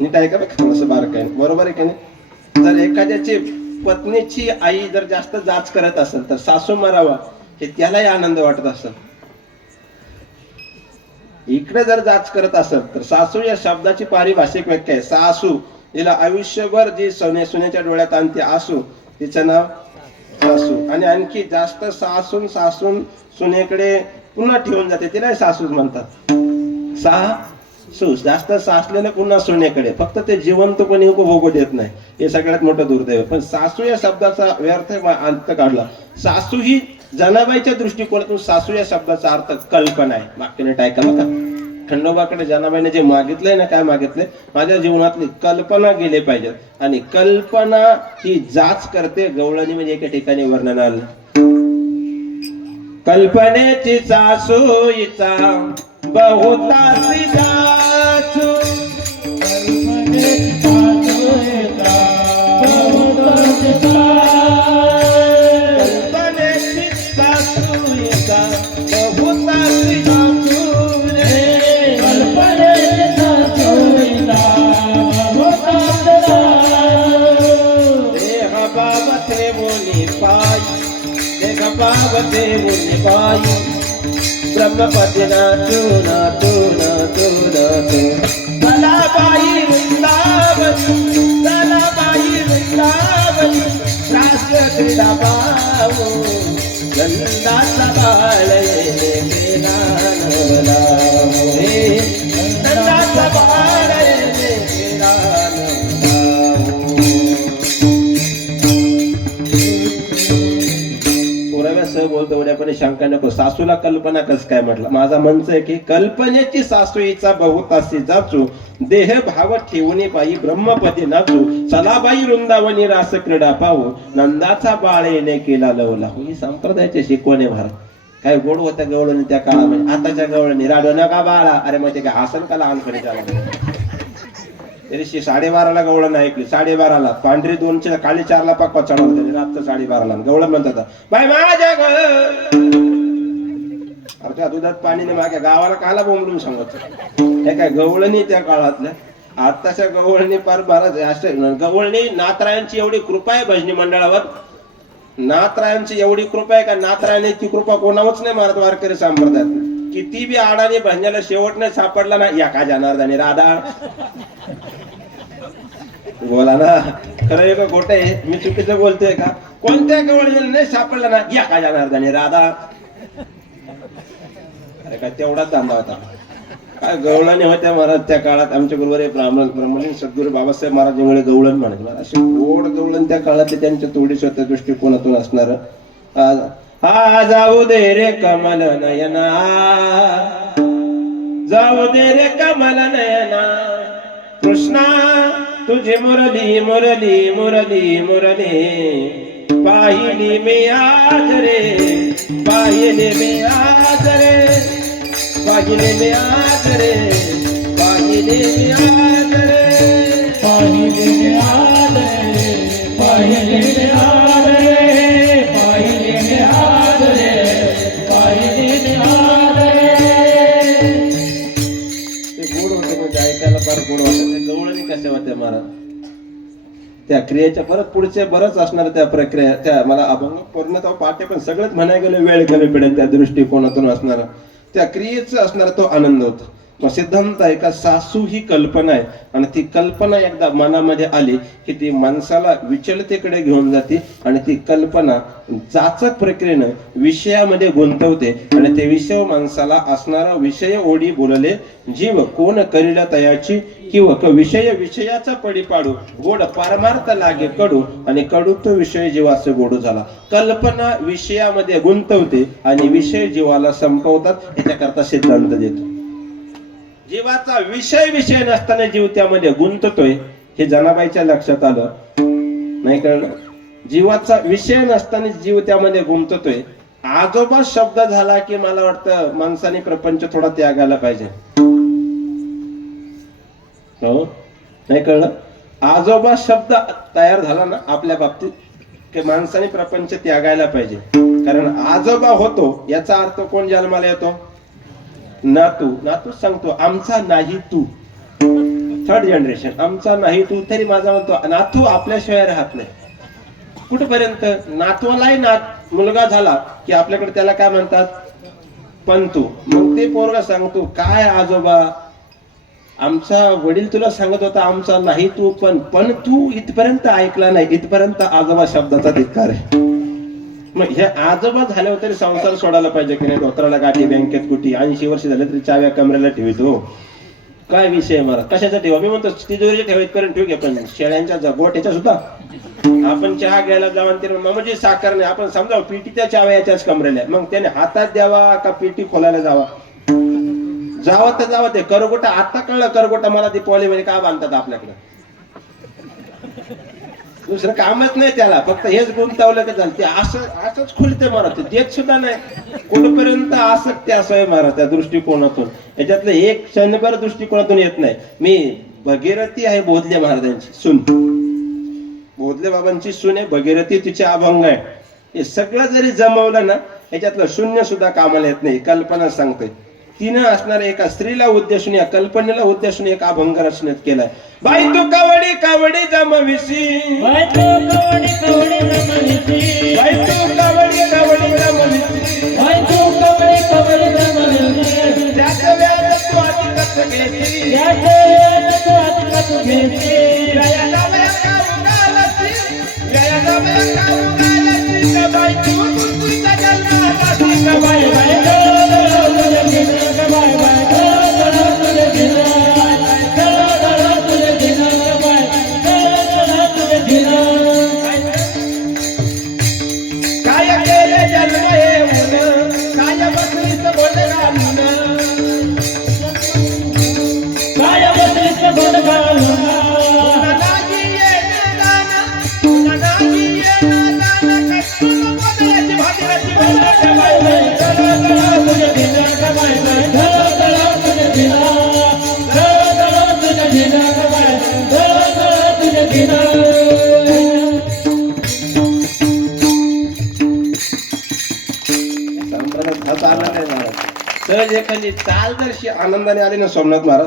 नीट आहे का असं बारकाय, बरोबर आहे का नाही? जर एखाद्याची पत्नीची आई जर जास्त जाच करत असेल तर सासू मरावा हे त्यालाही आनंद वाटत असेल. इकडे जर जाच करत असेल तर सासू या शब्दाची पारिभाषिक व्याख्या आहे. सासू जिला आयुष्यभर जी सुनेच्या डोळ्यात आणते आसू, तिचं नाव सासू. आणि आणखी जास्त सासून सुनेकडे पुन्हा ठेवून जाते तिला सासूच म्हणतात. सासू जास्त सासलेलं पुन्हा सुनेकडे, फक्त ते जिवंतपणे उपभोगू देत नाही, हे सगळ्यात मोठं दुर्दैव. पण सासू या शब्दाचा व्यर्थ अर्थ काढला. सासू ही जनाबाईच्या दृष्टिकोनातून सासू या शब्दाचा अर्थ कल्पना आहे. वाक्याने टायका बघा. खंडोबाकडे जनाबाईने जे मागितलंय ना, काय मागितलंय? माझ्या जीवनातली कल्पना गेले पाहिजेत. आणि कल्पना ही जाच करते. गवळणी म्हणजे एका ठिकाणी वर्णन आलं, कल्पनेची सासूईचा बहुतासी जाचू, कल्पनेची सासूईचा बहुतासी पावते मुनि पायी ब्रह्मपदी नाचू नाचू नाचू नाचू. सलाबाई वृंदावनी, सलाबाई वृंदावनी, राष्ट्र क्रीडा पाहू नंदाचा बाळ केला नवलावो, नंदाचा बाळ केला बोलतो उद्यापणे शंका नको. सासूला कल्पना कस काय म्हटलं? माझा मंच आहे की कल्पनेची सासूईचा बहुतासी जाचू, देह भाव ठेवणे पायी ब्रह्मपदी नाचू, चलाबाई वृंदावनी रास क्रीडा पाहू नंदाचा बाळ येणे केला लवला. ही संप्रदायाची शिकवण आहे भारत. काय गोड होत्या गवळणी त्या काळामध्ये. आताच्या गवळणी राडो नका बाळा, अरे मग ते काय हसन का लहानपणी झाला. तरी 12:30ला गवळण ऐकली. 12:30ला पांढरी 2ची, काळी 4ला पाकवा चढवलं त्यांनी. रातचं 12:30ला गवळण म्हणतात बाय माझ्या अरे त्या दुधात पाणीने मागे गावाला काला बोंबलून सांगत. हे काय गवळणी त्या काळातल्या. आताच्या गवळणी पार महाराज गवळणी. नाथरायांची एवढी कृपा आहे भजनी मंडळावर, नाथरायांची एवढी कृपा आहे का नाथरायाने ती कृपा कोणावरच नाही मारत. वारकरी संप्रदायात किती बी आडाने भजनाला शेवट नाही सापडला ना, या का जनार्दनी राधा बोला ना. खरं आहे का खोटं आहे? मी चुकीचं बोलतोय का? कोणत्या गवळीला नाही सापडला ना, या का जनार्दनी राधा. अरे काय तेवढाच धंदा होता काय? गवळणी होत्या महाराज त्या काळात. आमच्या गुरुवार ब्राह्मण सद्गुरू बाबासाहेब महाराज इंगळे गवळण म्हणायचे. असे गोड गवळण त्या काळात त्यांच्या थोडीशी होत्या दृष्टिकोनातून असणार. हा जाऊ दे रे कमल नयना, जाऊ दे रे कमल नयना, कृष्णा तुझी मुरली मुरली मुरली मुरली, पाहिली मी आज रे, पाहिली मी आज रे, पाहिले मी आज रे, पाहिले मी आज रे, पाहिले मी आज रे, पाहिले मी आज रे, पाहिले मी आज रे, पाहिले मी आज रे. ते गोड होते म्हणजे ऐकायला फार गोड होतं. ते गवळणी कशा होत्या महाराज? त्या क्रियेच्या परत पुढचे बरंच असणार त्या प्रक्रिया. त्या मला अभंग पूर्णतः पाठ्य पण सगळंच म्हणाय गेलं वेळ कमी पडेल. त्या दृष्टिकोनातून असणार त्या क्रियेचा असणार तो आनंद होतो. मग सिद्धांत आहे का सासू ही कल्पना आहे आणि ती कल्पना एकदा मनामध्ये आली की ती माणसाला विचलतेकडे घेऊन जाते आणि ती कल्पना जाचक प्रक्रियेनं विषयामध्ये गुंतवते आणि ते विषय माणसाला असणारा विषय ओढी बोलले जीव कोण करीला तयाची किंवा विषय विषयाचा पडी पाडू गोड पारमार्थ लागे कडू आणि कडू तो विषय जीवाचे गोडू झाला. कल्पना विषयामध्ये गुंतवते आणि विषय जीवाला संपवतात. याच्याकरता सिद्धांत देतो. जीवाचा विषय नसताना जीव त्यामध्ये गुंततोय हे जनाबाईच्या लक्षात आलं. नाही कळलं? जीवाचा विषय नसताना जीव त्यामध्ये गुंततोय. आजोबा शब्द झाला की मला वाटतं माणसाने प्रपंच थोडा त्यागायला पाहिजे. हो, नाही कळलं? आजोबा शब्द तयार झाला ना आपल्या बाबतीत की माणसाने प्रपंच त्यागायला पाहिजे. कारण आजोबा होतो याचा अर्थ कोण जन्माला येतो? नातू. नातू सांगतो आमचा नाही तू. थर्ड जनरेशन, आमचा नाही तू. तरी माझा म्हणतो नातू आपल्याशिवाय राहत नाही. कुठपर्यंत? नातवालाही मुलगा झाला की आपल्याकडे त्याला काय म्हणतात? पंतू. मग ते पोरगा सांगतो काय आजोबा, आमचा वडील तुला सांगत होता आमचा नाही तू, पण तू इथपर्यंत ऐकला नाही. इथपर्यंत आजोबा शब्दाचा धिक्कार आहे. मग हे आजोबा झाले होते संसार सोडायला पाहिजे की नाही? धोत्राला गाठी, बँकेत कुठे 80 वर्ष झाले तरी चाव्या कमरेला ठेवतो. काय विषय मला कशाचा ठेवा? मी म्हणतो तिजोरीच्या ठेवायत पर्यंत ठीक आहे, पण शेळ्यांच्या गोठ्याच्या सुद्धा आपण चहा घ्यायला जावा ते म्हणजे साखर नाही. आपण समजा पिटीच्या चाव्या याच्याच कमरेल्या, मग त्याने हातात द्यावा का पेटी खोलायला जावा? जावा तर जावा. ते करगोटा आता कळलं. करगोटा मला ती पॉलीमध्ये का बांधतात आपल्याकडे? दुसरं कामच नाही त्याला, फक्त हेच गुंतवलं का झालं. ते असंच खुलते महाराज, देत सुद्धा नाही. कुठपर्यंत आसक्ती असावी महाराज त्या दृष्टिकोनातून. याच्यातलं एक क्षणभर दृष्टिकोनातून येत नाही. मी भगीरथी आहे भोदले महाराजांची सून, भोदले बाबांची सून आहे भगीरथी, तिचे अभंग आहे. हे सगळं जरी जमवलं ना याच्यातलं शून्य सुद्धा कामाला येत नाही. कल्पना सांगतोय तिनं असणाऱ्या एका स्त्रीला उद्देशून, या कल्पनेला उद्देशून एक अभंग रचनेत केलाय. बाई तू कावडी कावडी जमविसी, बाई तू कावडी कावडी जमविसी, बाई तू कावडी कावडी जमविसी, बाई तू कावडी कावडी जमविसी. त्याचं व्याज तू अधिकच घेसी, त्याचं व्याज तू अधिकच घेसी. गया जावया का उगालसी, गया जावया का उगालसी, का बाई तू तुझा जन्मासाठी का बाई बाई सहज एखादी चाल जर आनंदाने आली ना सोमनाथ महाराज,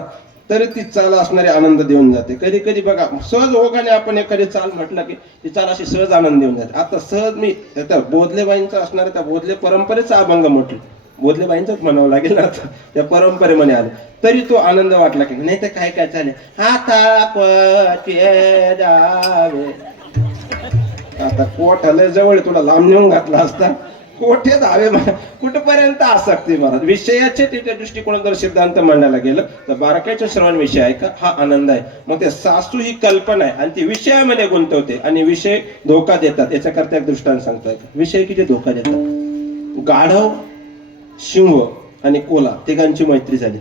तरी ती चाल असणारे आनंद देऊन जाते. कधी कधी बघा सहज ओघाने आपण एखादी चाल म्हटलं की ती चाल अशी सहज आनंद देऊन जाते. आता सहज मी त्या बोधलेबाईंचा असणाऱ्या त्या बोधले परंपरेचा अभंग म्हटलं, बोधलेबाईंचाच म्हणावं लागेल ना, आता त्या परंपरेमध्ये आले तरी तो आनंद वाटला की नाही. तर काय काय चालेल हाता पटे जावे, आता कोट आलं जवळ तुला लांब नेऊन घातला असता. कोठे धावे कुठपर्यंत आसक्ती महाराज. विषयाचे तिथे दृष्टिकोन जर सिद्धांत मांडायला गेलं तर बारकाईचा श्रवण विषय आहे का, हा आनंद आहे. मग ते सासू ही कल्पना आहे आणि ती विषयामध्ये गुंतवते आणि विषय धोका देतात. याच्याकरता एक दृष्टांत सांगताय का? विषय किती धोका देतात. गाढव, सिंह आणि कोला तिघांची मैत्री झाली.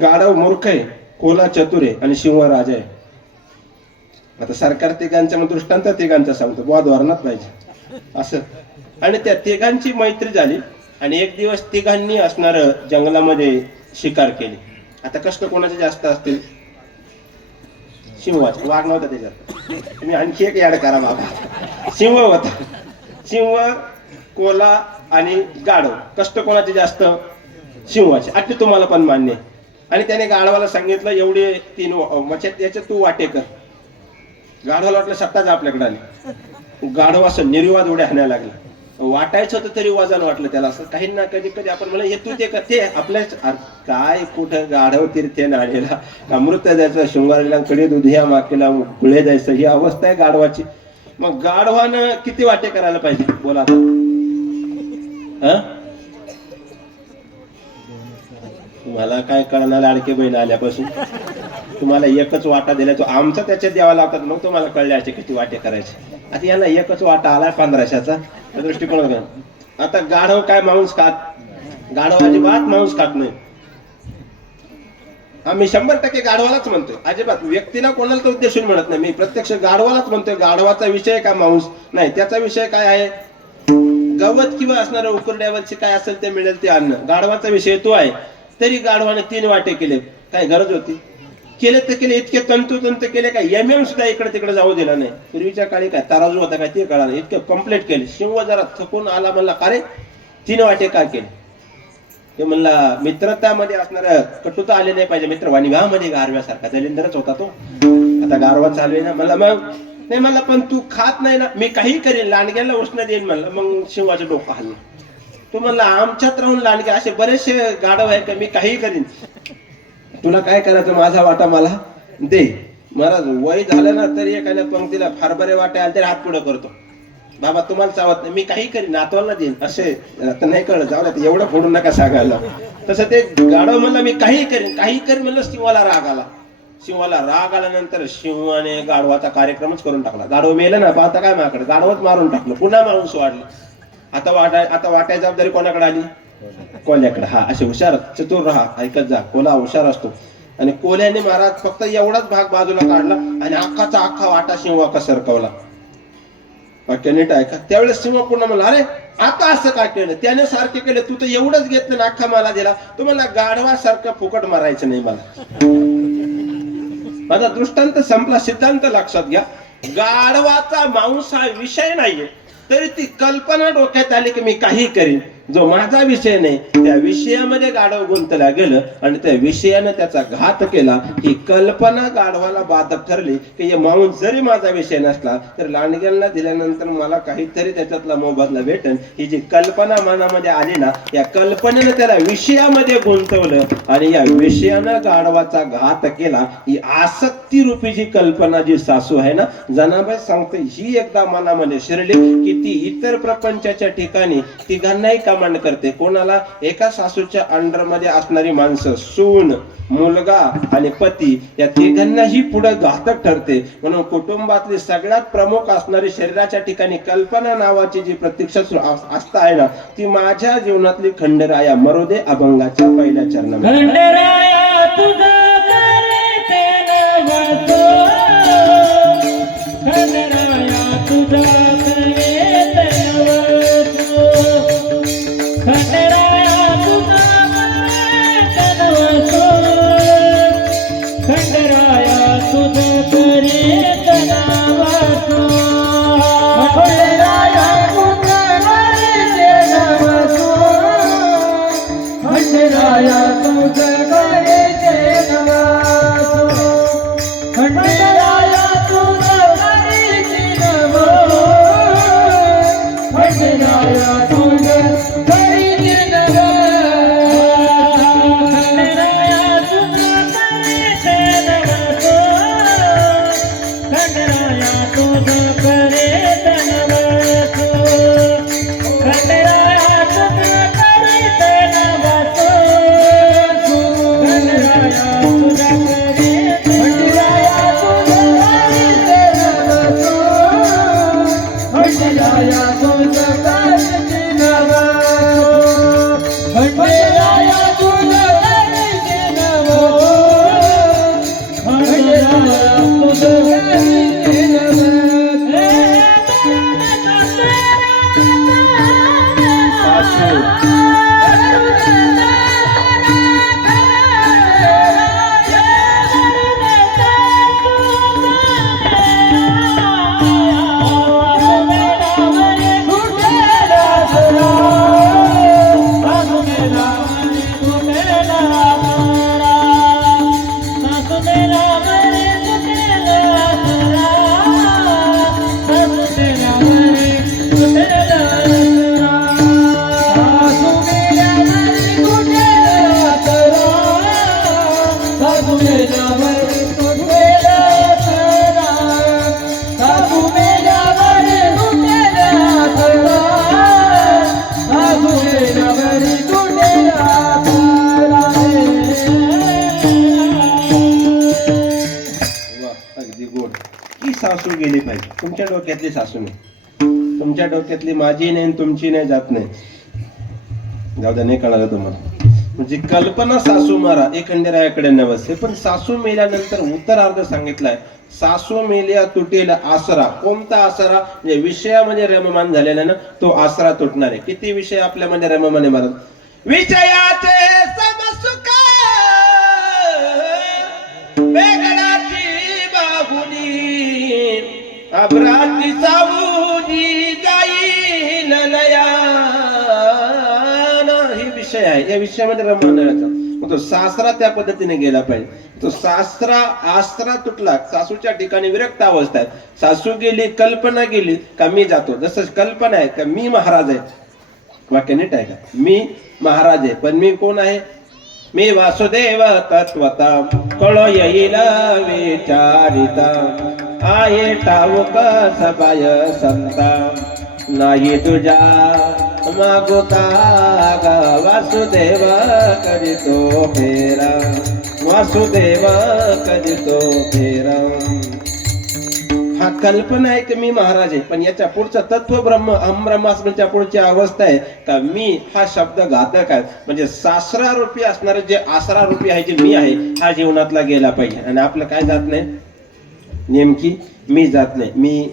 गाढव मूर्ख आहे, कोला चतुर आहे आणि सिंह राजा आहे. आता सरकार तिघांच्या मग दृष्टांत तिघांचा सांगतो, बुवा धोरणात पाहिजे असं. आणि त्या तिघांची मैत्री झाली आणि एक दिवस तिघांनी असणार जंगलामध्ये शिकार केली. आता कष्ट कोणाचे जास्त असतील? सिंहाचे. वाघ नव्हता त्याच्यात, तुम्ही आणखी एक याड करा बाबा. सिंह होता. सिंह, कोला आणि गाढव. कष्ट कोणाचे जास्त? सिंहाचे. आता तुम्हाला पण मान्य आहे. आणि त्याने गाढवाला सांगितलं एवढे 3 मच्छ्यात याच्यात तू वाटे कर. गाढवाला वाटलं सत्ताच आपल्याकडे आली. गाढव असं निर्विवाद उड्या हाणायला लागला. वाटायचं होतं तरी वजन वाटलं त्याला. असं काही ना कधी कधी आपण म्हणा हे तू ते करते आपल्याच काय कुठं गाढव तीर्थे नाडेला अमृत द्यायचं, शृंगारीलांकडे दुधिया माकेला गुळे द्यायचं, ही अवस्था आहे गाढवाची. मग गाढवानं किती वाटे करायला पाहिजे बोला आता? तुम्हाला काय कळणार? लाडके बहीण आल्यापासून तुम्हाला एकच वाटा दिला, तो आमचा त्याच्यात द्यावा लागतात. मग तुम्हाला कळले असे किती वाटे करायचे. आता याला एकच वाटा आलाय 1500चा दृष्टिकोन. आता गाढव काय मांस खात? गाढव अजिबात मांस खात नाही. आम्ही 100% गाढवालाच म्हणतोय, अजिबात व्यक्तीला कोणाला तर उद्देशून म्हणत नाही, मी प्रत्यक्ष गाढवालाच म्हणतोय. गाढवाचा विषय का मांस नाही, त्याचा विषय काय आहे, गवत किंवा असणारं उकरड्यावरची काय असेल ते मिळेल ते अन्न. गाढवाचा विषय तो आहे. तरी गाढवाने 3 वाटे केले, काय गरज होती, केले तर केले, इतके तंतोतंत केले काय एमएम सुद्धा इकडे तिकडे जाऊ दिला नाही. पूर्वीच्या काळी काय तराजू होता काय ते कळा नाही, इतके कम्प्लीट केले. शिव जरा थकून आला, म्हणला का रे 3 वाटे का केले, ते म्हणला मित्रतामध्ये असणारं कटुता आले नाही पाहिजे, मित्र वाणीवामध्ये गारव्यासारखा दलिंदरच होता तो, आता गारवा चालू आहे ना. म्हणला मग नाही, म्हणला पण तू खात नाही ना, मी काही करेन, लांडग्याला उष्ण देईन म्हणलं. मग शिवाचं डोकं हल्लं. तू म्हणला आमच्यात राहून लांडगे असे बरेचसे गाढव आहेत का, मी काही करीन, तुला काय करायचं, माझा वाटा मला दे. महाराज वय झालं ना तरी एखाद्या पंक्तीला फार बरे वाटे आले तरी हात पुढे करतो, बाबा तुम्हाला चावत नाही, मी काही करीन, नातवाला देईन. असे आता नाही कळलं, जाऊ दे एवढं फोडून नका सांगायला. तसं ते गाढव म्हणलं मी काही करीन, काही करीन म्हणलं. शिवाला राग आला. शिवाला राग आल्यानंतर शिवाने गाढवाचा कार्यक्रमच करून टाकला. गाढव मेलं ना, पाहता काय माझ्याकडे, गाढवच मारून टाकलं, पुन्हा मांस वाढलं. आता वाटायची जबाबदारी कोणाकडे आली, कोल्याकडे. हा, असे हुशार चतुर राहा, ऐकत जा, कोला हुशार असतो. आणि कोल्याने महाराज फक्त एवढाच भाग बाजूला काढला आणि अख्खाचा अख्खा वाटा शिवा सरकवला. वाक्य नीट ऐका. त्यावेळेस सिंह पुन्हा म्हणला, अरे आता असं काय केलं, त्याने सारखे केलं, तू तर एवढंच घेतलं ना, अख्खा मला दिला. तो म्हणला गाढवासारखं फुकट मारायचं नाही मला. माझा दृष्टांत संपला. सिद्धांत लक्षात घ्या, गाढवाचा मांस हा विषय नाहीये, तरी ती कल्पना डोक्यात आली की मी काही करीन. जो माझा विषय नाही त्या विषयामध्ये गाढव गुंतला गेलं आणि त्या विषयानं त्याचा घात केला. ही कल्पना गाढवाला बाधक ठरली की हे मांस जरी माझा विषय नसला तर लांडग्यांना दिल्यानंतर मला काहीतरी त्याच्यातला मोबदला भेटेल. ही जी कल्पना मनामध्ये आली ना, या कल्पनेनं त्याला विषयामध्ये गुंतवलं आणि या विषयानं गाढवाचा घात केला. ही आसक्ती रूपी जी कल्पना जी सासू आहे ना, जनाबाई सांगते, ही एकदा मनामध्ये शिरली की ती इतर प्रपंचाच्या ठिकाणी तिघांनाही कमांड करते. कोणाला, एका सासूच्या अंडर मध्ये असणारी माणसं, सून, मुलगा आणि पती, या तिघांनाही पुढे घातक ठरते. म्हणून कुटुंबातली सगळ्यात प्रमुख असणारी शरीराच्या ठिकाणी कल्पना नावाची जी प्रतीक्षा आस्था आहे ना, ती माझ्या जीवनातली खंडराया मरोदे अभंगाच्या पहिल्या चरणामध्ये. खंडराया तुझं करते नवसो, खंडराया तुझं करते नवसो, खंडराया तुझं करते नवसो, खंडराया तुझं करते नवसो, खंडराया तुझं करते नवसो, खंडराया तुझं करते नवसो, खंडराया तुझं करते नवसो, खंडराया तुझं करते नवसो, खंडराया तुझं करते नवसो, खंडराया तुझं करते नवसो, खंडराया तुझं करते नवसो, खंडराया तुझं करते, खंडराया तुझं करते नवसो, खंडराया तुझं करते नवसो, खंडराया तुझं करते नवसो, खंडराया तुझं करते सासू गेली पाहिजे. तुमच्या डोक्यातली सासू नाही, तुमच्या डोक्यातली माझी नाही, तुमची नाही, जात नाही. जाऊ द्या, नाही कळालं तुम्हाला. म्हणजे कल्पना सासू मारा एकंदराकडे नवसे, पण सासू मेल्यानंतर उत्तरार्ध सांगितलाय सासू मेल्या तुटेल आसरा. कोणता आसरा? म्हणजे विषयामध्ये रममान झालेला ना तो आसरा तुटणार आहे. किती विषय आपल्यामध्ये रममान आहे महाराज. विषयाचे समसुख वेगळाची बाहुली अभ्राती सावली जाईल नयन. ही विषय आहे, या विषयामध्ये रममानाचा मग तो सासरा त्या पद्धतीने गेला पाहिजे. तो सासरा आसरा तुटला, सासूच्या ठिकाणी विरक्त अवस्था आहे. सासू गेली, कल्पना गेली का मी जातो. जसं कल्पना आहे का मी महाराज आहे, वाक्य नीट आहे का, मी महाराज आहे पण मी कोण आहे, मी वासुदेव तत्वता कळ येईल विचारिता आहे ठाऊक सबाय संता नाही तुझ्या मागोता ग वासुदेव करीतो फेरा वासुदेव करीतो फेरा. हा कल्पना आहे की मी महाराज आहे, पण याच्या पुढचं तत्व ब्रह्म अहम ब्रह्मास्मीच्या पुढची अवस्था आहे का मी हा शब्द घातक आहे. म्हणजे सासरा रूपी असणारे जे आसरा रूपी आहे जे मी आहे हा जीवनातला गेला पाहिजे. आणि आपलं काय जात नाही, नेमकी मी जात नाही. मी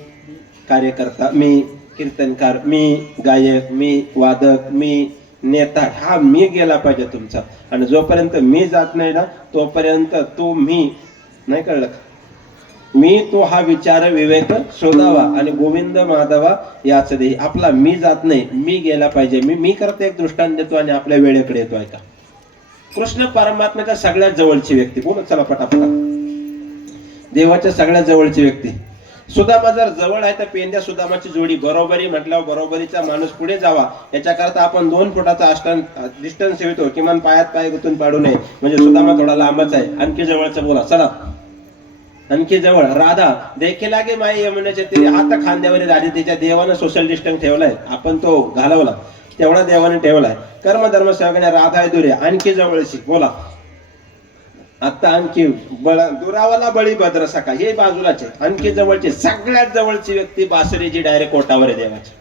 कार्यकर्ता, मी कीर्तनकार, मी गायक, मी वादक, मी नेता, हा मी गेला पाहिजे तुमचा. आणि जोपर्यंत मी जात नाही ना तोपर्यंत तो मी नाही, कळलं, मी तो हा विचार विवेक शोधावा आणि गोविंद माधवा याच देही. आपला मी जात नाही, मी गेला पाहिजे. मी करता एक दृष्टांत देतो आणि आपल्या वेळेकडे येतो. ऐका, कृष्ण परमात्म्याच्या सगळ्यात जवळची व्यक्ती, बोल चला पटापटा, देवाच्या सगळ्यात जवळची व्यक्ती सुदामा. जर जवळ आहे तर पेंद्या सुदामाची जोडी बरोबरी म्हटल्यावर बरोबरीचा माणूस पुढे जावा याच्याकरता आपण 2 फुटाचा डिस्टन्स ठेवतो, किमान पायात पाय गुंतून पाडू नये. म्हणजे सुदामा थोडा लांबच आहे, आणखी जवळचं बोला चला, आणखी जवळ. राधा देखील लागे माई यमुनेच्या तीरी हात खांद्यावर राधी, तिच्या देवानं सोशल डिस्टन्स ठेवलाय, आपण तो घालवला तेवढा देवाने ठेवलाय. कर्म धर्म सेवकाने राधा आहे दुरे, आणखी जवळची बोला. आता आणखी दुरावाला बळी भद्र सखा हे बाजूलाचे, आणखी जवळची सगळ्यात जवळची व्यक्ती बासरीची डायरेक्ट कोटावर आहे देवाची.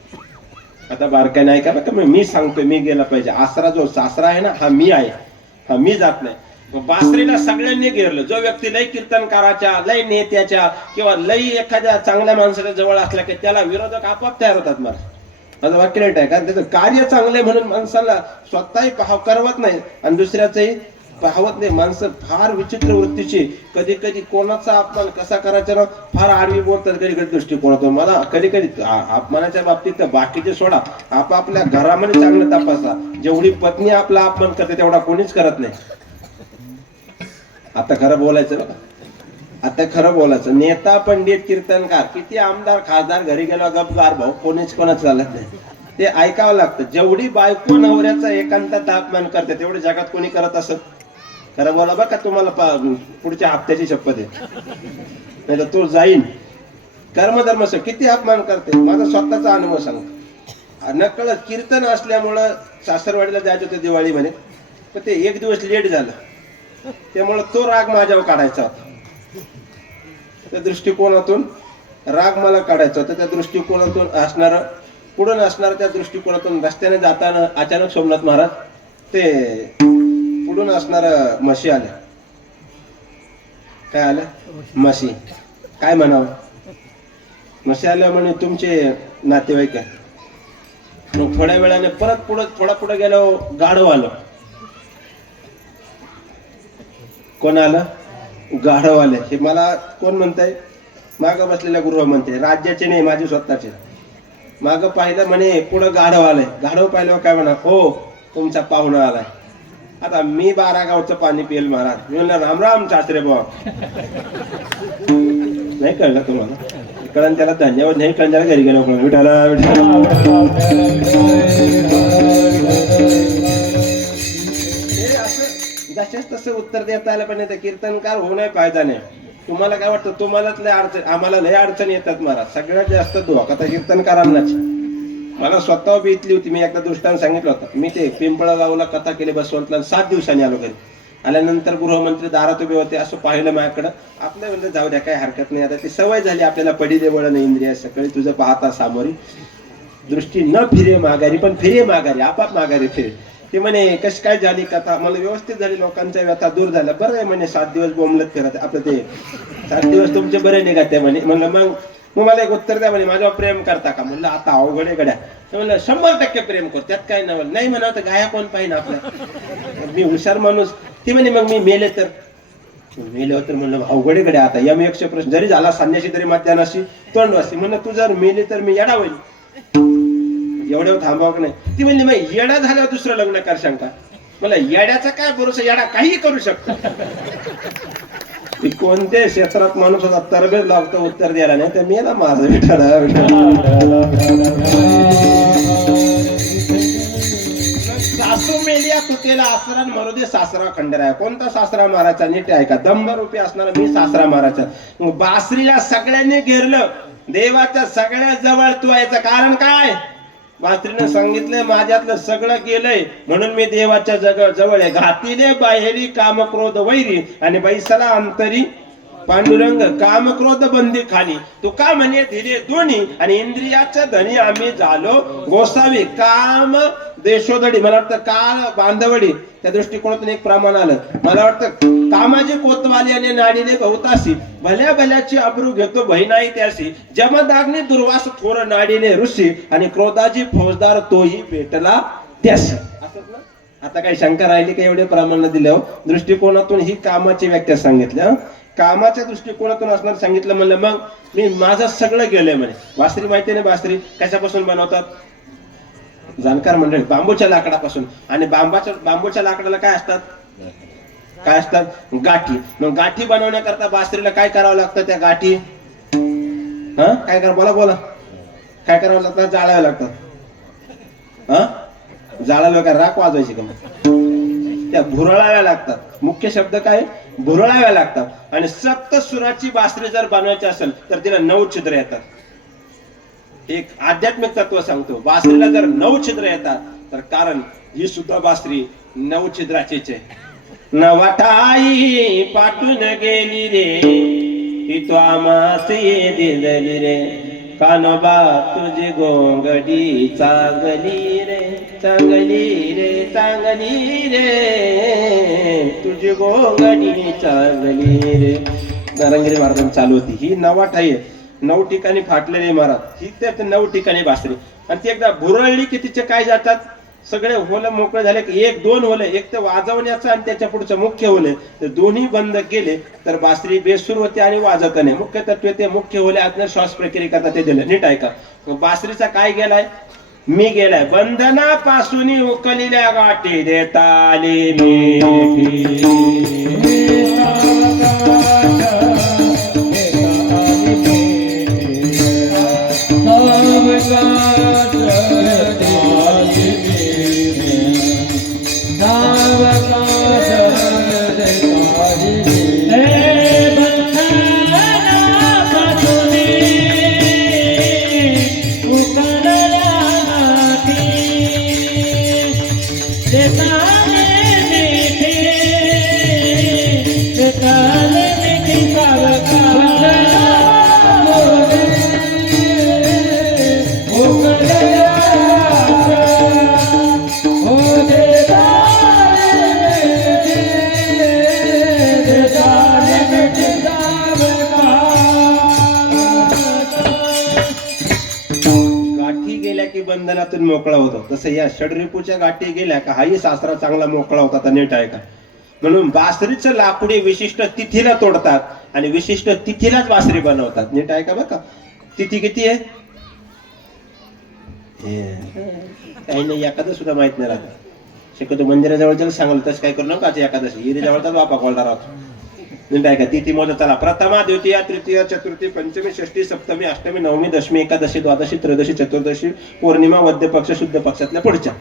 आता बारकाय नाही का बघा, मी सांगतोय मी गेला पाहिजे. आसरा जो सासरा आहे ना हा मी आहे, हा मी जात नाही. बासरीला सगळ्यांनी घेरलं. जो व्यक्ती लय कीर्तनकाराच्या, लय नेत्याच्या किंवा लय एखाद्या चांगल्या माणसाच्या जवळ असला की त्याला विरोधक आपोआप तयार होतात. मला माझं वाक्य नाही आहे, कारण त्याचं कार्य चांगले म्हणून माणसाला स्वतःही पाहाव करवत नाही आणि दुसऱ्याचंही पाहवत नाही. माणसं फार विचित्र वृत्तीची, कधी कधी कोणाचा अपमान कसा करायचा ना फार आडवी बोलतात कधी कधी दृष्टिकोनातून. मला कधी कधी अपमानाच्या बाबतीत तर बाकीचे सोडा, आपापल्या घरामध्ये चांगलं तपासा. जेवढी पत्नी आपला अपमान करते तेवढा कोणीच करत नाही. आता खरं बोलायचं बघा, आता खरं बोलायचं. नेता पंडित कीर्तनकार किती आमदार खासदार घरी गेला गपगार भाऊ, कोणीच कोणाच चालत नाही. ते ऐकावं लागतं. जेवढी बायको नवऱ्याचा एकांतात अपमान करते तेवढे जगात कोणी करत असत. खरं बोला बघा, तुम्हाला पुढच्या हप्त्याची शपथ आहे, नाही तर तो जाईन. कर्मधर्म किती अपमान करते, माझा स्वतःचा अनुभव सांगतो. नकळत कीर्तन असल्यामुळं सासरवाडीला जायचं होतं दिवाळीमध्ये, पण ते 1 दिवस लेट झालं, त्यामुळे तो राग माझ्यावर काढायचा होता. त्या दृष्टिकोनातून राग मला काढायचा होता. त्या दृष्टिकोनातून असणार पुढून असणार त्या दृष्टिकोनातून रस्त्याने जाताना अचानक सोमनाथ महाराज ते पुढून असणार म्हशी आल्या. काय आलं? म्हशी. काय म्हणावं, म्हशी आल्या म्हणे तुमचे नातेवाईक आहे. मग थोड्या वेळाने परत थोडा पुढे गेलो, गाढव आलं. कोण आलं? गाढव आले. हे मला कोण म्हणताय? माग बसलेल्या गृहमंत्री, राज्याचे नाही माझे स्वतःचे. माग पाहिलं म्हणे पुढं गाढव आलंय. गाढव पाहिलं काय म्हणा, हो तुमचा पाहुणा आलाय. आता मी 12 गावचं पाणी पिल महाराज. मी म्हणलं राम राम सासरे बुवा. नाही कळलं तुम्हाला? कळण त्याला धन्यवाद नाही कळण त्याला घरी गेलो. विठाला जसेच तसं उत्तर देता आलं पण ते कीर्तनकार होणे फायदा नाही. तुम्हाला काय वाटतं? तुम्हालाच लय अडचण, आम्हाला लय अडचण येतात महाराज. सगळ्यात जास्त धोका तर कीर्तनकारांनाच. मला स्वतः बीतली होती. मी एकदा दृष्टांत सांगितलं होतं. मी ते पिंपळगावला कथा केली बसवंतला, 7 दिवसांनी आलो घरी. आल्यानंतर गृहमंत्री दारात उभे होते. असं पाहिलं माझ्याकडं. आपल्या म्हणजे जाऊ द्या, काही हरकत नाही. आता ती सवय झाली आपल्याला, पडी देवळ न इंद्रिय सकाळी तुझं पाहता सामोरी. दृष्टी न फिरे माघारी, पण फिरे माघारी, आपाप माघारी फिरे. ती म्हणे कशी काय झाली कथा, मला व्यवस्थित झाली, लोकांच्या व्यथा दूर झाल्या, बरं आहे म्हणे 7 दिवस बोंबलत फिरत आपलं ते 7 दिवस तुमचे बरे निघाते म्हणे. म्हणलं मग मला एक उत्तर द्या म्हणे, माझ्यावर प्रेम करता का? म्हणलं आता अवघड आहे गड्या. म्हणलं 100% प्रेम करतो, त्यात काय नाही म्हणावं तर गाया कोण पाहिजे आपल्या, मी हुशार माणूस. ती म्हणे मग मी मेले तर तर म्हणलं अवघड आहे गड्या. आता M100 प्रश्न जरी झाला संन्याशी तरी मध्यानाशी तोंड वाजते. म्हणलं तू जर मेले तर मी येडा होईल, एवढ्यावर थांबावं नाही. ती म्हणली मग येडा झाल्यावर दुसरं लग्न कर शंका. मला येड्याचा काय भरोसा, येडा काही करू शकतो. कोणत्या क्षेत्रात माणूस होता तरबेज लागतो उत्तर द्यायला, नाही तर मेला माझं सासू मेलिया तुटेला आसरा मरू दे सासरा खंडराय. कोणता सासरा मारायचा नीट ऐका, दंभरूपी असणारा मी सासरा मारायचा. बासरीला सगळ्यांनी घेरलं, देवाच्या सगळ्या जवळ तू याचं कारण काय? बासरीनं सांगितलंय माझ्यातलं सगळं गेलंय म्हणून मी देवाच्या जवळ आहे. घातीले बाहेरी काम क्रोध वैरी आणि बैसला अंतरी पांडुरंग काम क्रोध बंदी खाली. तू का म्हणे धीरे दोन्ही आणि इंद्रियाच्या धनी आम्ही झालो गोसावी. काम देशोधडी, मला वाटतं काळ बांधवडी, त्या दृष्टिकोनातून एक प्रमाण आलं. मला वाटतं कामाची कोतवाली आणि नाडीने बहुतासी भल्या भल्याची अब्रू घेतो भय नाही त्याशी. जमदाग्नी दुर्वास थोर नाडीने ऋषी आणि क्रोधाची फौजदार तोही भेटला त्याशी. असंच ना, आता काही शंका राहिली का एवढे प्रमाण दिले हो. दृष्टिकोनातून ही कामाची व्याख्या सांगितली. कामाच्या दृष्टिकोनातून असणार सांगितलं. म्हणलं मग मी माझं सगळं गेलंय म्हणे. बासरी माहिती नाही, बासरी कशापासून बनवतात? जाणकार मंडळी, बांबूच्या लाकडापासून. आणि बांबूच्या लाकडाला काय असतात? काय असतात? गाठी. मग गाठी बनवण्याकरता बासरीला काय करावं लागतं? त्या गाठी काय करा बोला काय करावं लागतं? जाळाव्या लागतात. जाळाव्या का राख वाजवायची का? त्या भुरळाव्या लागतात. मुख्य शब्द काय? भुरळाव्या लागतात. आणि सप्त सुराची बासरी जर बनवायची असेल तर तिला 9 छिद्र येतात. एक आध्यात्मिक तत्व सांगतो, बासरीला जर 9 छिद्र येतात तर कारण ही सुद्धा बासरी 9 छिद्राचीच आहे. नवटाई पाठून गेली रे ती तो आमासी दिली रे, कानोबा तुझी गोंगडी चांगली रे चांगली रे चांगली रे, तुझी गोंगडी चांगली रे. नारंगिरी महाराजांची चालू होती. ही नवाटाई आहे, 9 ठिकाणी फाटलेली महाराज, ही त्या 9 ठिकाणी बासरी. आणि ती एकदा भुरळली की तिचे काय जातात? सगळे होलं मोकळे झाले की 1-2 होले, एक तर वाजवण्याचं आणि त्याच्या पुढचं मुख्य होले, तर दोन्ही बंद केले तर बासरी बेसूर होते आणि वाजत नाही. मुख्य तत्व ते मुख्य होले आतनं श्वास प्रक्रिया करता ते दिलं. नीट ऐका, बासरीचा काय गेलाय? मी गेलाय. बंधनापासून उकलिल्या गाठी देताली मी बंधनातून मोकळा होतो. तसं या षडरिपूच्या गाठी गेल्या का हाही सासरा चांगला मोकळा होता. नीट आहे का? म्हणून बासरीचं लाकूड विशिष्ट तिथीला तोडतात आणि विशिष्ट तिथीलाच बासरी बनवतात. नीट आहे का? बघा तिथी किती आहे काही नाही, एखादं सुद्धा माहित नाही राहत. शक्यतो मंदिराजवळच्या सांगलं तसं काय करू नका. एकादशी हिरेजवळचाच वापा कोलणार आहोत. नीट आहे का? तिथी मोज चला. प्रथमा, द्वितीया, तृतीया, चतुर्थी, पंचमी, षष्ठी, सप्तमी, अष्टमी, नवमी, दशमी, एकादशी, द्वादशी, त्रयोदशी, चतुर्दशी, पौर्णिमा, वद्य पक्ष, शुद्ध पक्षातल्या पुढच्या.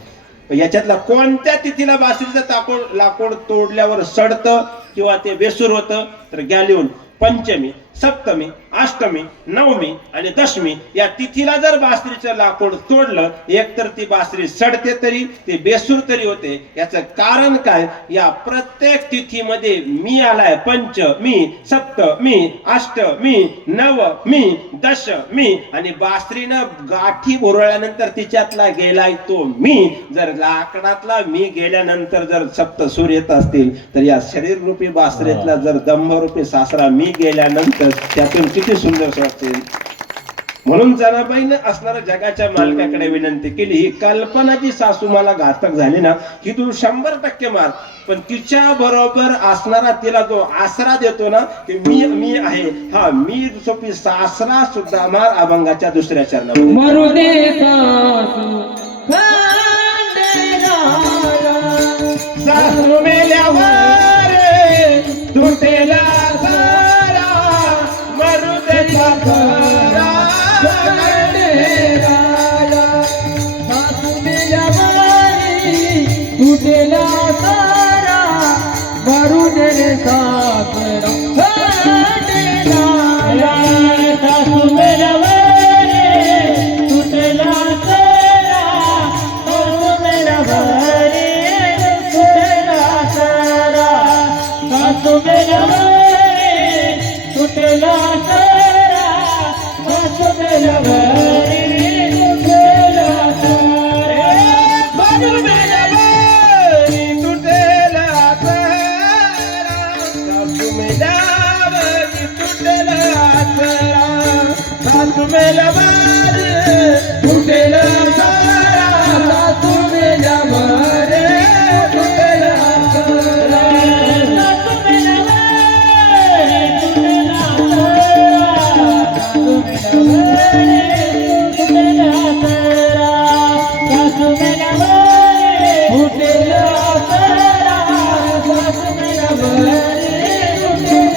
याच्यातला कोणत्या तिथीला बासरीचं लाकूड तोडल्यावर सडतं किंवा ते बेसूर होतं? तर घ्या लिहून. पंचमी, सप्तमी, अष्टमी, नवमी आणि दशमी या तिथीला जर बासरीचं लाकूड तोडलं, एकतर ती बासरी सडते तरी, ती बेसूर तरी होते. याचं कारण काय? या प्रत्येक तिथीमध्ये मी आलाय. पंचमी, सप्तमी, अष्टमी, नवमी, दशमी आणि बासरीनं गाठी बोरळल्यानंतर तिच्यातला गेलाय तो मी. जर लाकडातला मी गेल्यानंतर जर सप्तसूर येत असतील, तर या शरीर रूपी बासरीतला जर दंभरूपी सासरा मी गेल्यानंतर त्यातून किती सुंदर वाटते. म्हणून जनाबाईने असणाऱ्या जगाच्या मालकाकडे विनंती केली, ही कल्पना जी सासू मला घातक झाली ना, ही तू 100% मार, पण तिच्या बरोबर असणारा तिला जो आसरा देतो ना, की मी आहे, हा मी सोपी सासरा सुद्धा मार. अभंगाच्या दुसऱ्या चरणामध्ये मरू दे सासू सासू मेल्यावर तुटेला सारा, मरू दे सासरा. तुटेला सारा मरू दे सासरा. सासू मेल्यावर तुटेला सारा, सासू मेल्यावर तुटेला सारा, सासू मेल्यावर तुटेला सारा, सासू मेल्यावर तुटेला सारा. सासू मेल्यावर तुटेला सारा, सासू मेल्यावर तुटेला सारा, सासू मेल्यावर तुटेला सारा, सासू मेल्यावर तुटेला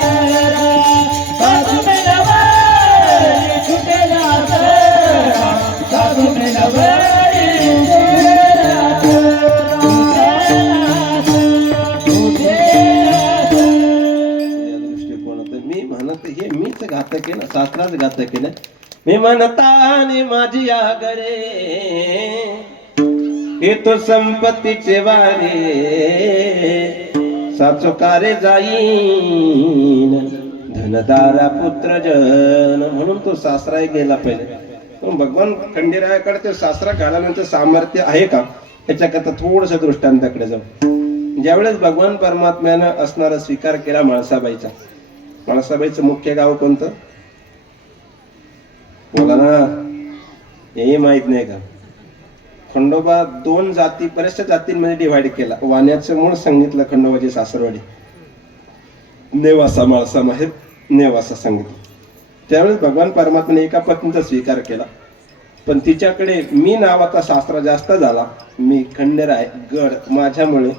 सारा. घातक आहे ना, सासराच घातक आहे ना. मी म्हणताने माझी आगरे हे तो संपत्तीचे वारे, साचोकारे जाईन धनदारा पुत्र जन. म्हणून तो सासरा गेला पहिले. भगवान खंडेरायाकडे ते सासरा घाल्यानंतर सामर्थ्य आहे का, याच्याकरता थोडस दृष्टांताकडे जाऊ. ज्यावेळेस भगवान परमात्म्यानं असणारा स्वीकार केला म्हाळसाबाईचा, म्हाळसाबाईचं मुख्य गाव कोणतं बोला ना, हे माहित नाही का? खंडोबा 2 जाती, बऱ्याचशा जातींमध्ये डिवाइड केला. वाण्याचं मूळ सांगितलं खंडोबाची सासरवाडी, नेवासा म्हाळसा माहेर नेवासा सांगितलं. त्यावेळेस भगवान परमात्म्याने एका पत्नीचा स्वीकार केला, पण तिच्याकडे मी नावाचा सासरा जास्त झाला. मी खंडेराय गड, माझ्यामुळे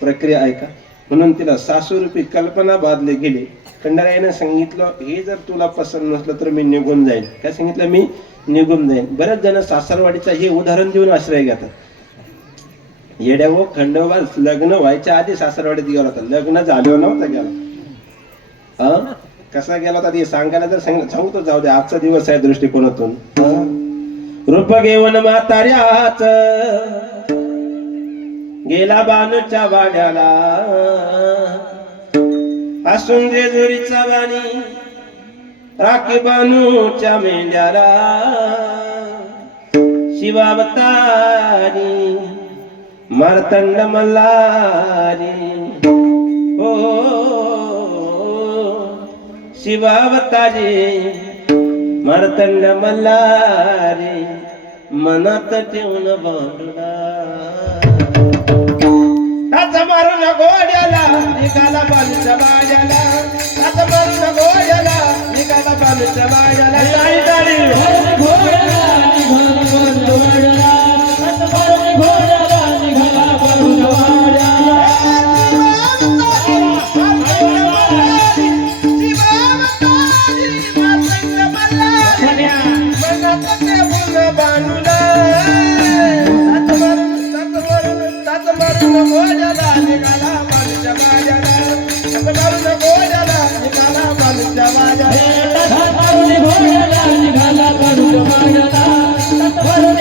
प्रक्रिया ऐका, म्हणून तिला सासूरूपी कल्पना बांधले गेले. खंडेरायाने सांगितलं, हे जर तुला पसंत नसलं तर मी निघून जाईल. काय सांगितलं? मी निघून जाईल. बरेच जण सासरवाडीचा हे उदाहरण देऊन आश्रय घेतात. येड्या हो, खंडोबा लग्न व्हायच्या आधी सासरवाडीत गेला होता, लग्न झालं नव्हतं गेला. कसा गेला होता ते सांगायला जर सांगतो, जाऊ दे, आजचा दिवस आहे दृष्टिकोनातून. रूप घेऊन म्हाताऱ्याच गेला बानूच्या वाड्याला, असून जेजुरीचा बाणी राखी बानूच्या मेंढ्याला, शिवावतारी मार्तंड मल्हारी, हो शिवावतारी मारतंड मल्हारी मनात ठेवून बांधला ताच मारून घोड्याला निघाला बालूच्या बाजाला ताच मारून घोड्याला निघाला बालूच्या बाजाला तारी तारी घोड्याला निघाला बालूच्या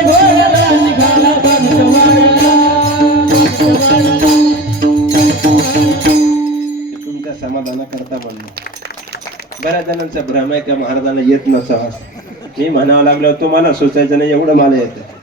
घोड्याला निघाला बालूच्या तुमच्या समाधाना करता म्हणलं बऱ्याच जणांचा भ्रम आहे का महाराजांना येत नसावा मी म्हणावं लागलं तुम्हाला सोचायचं नाही एवढं मला येतं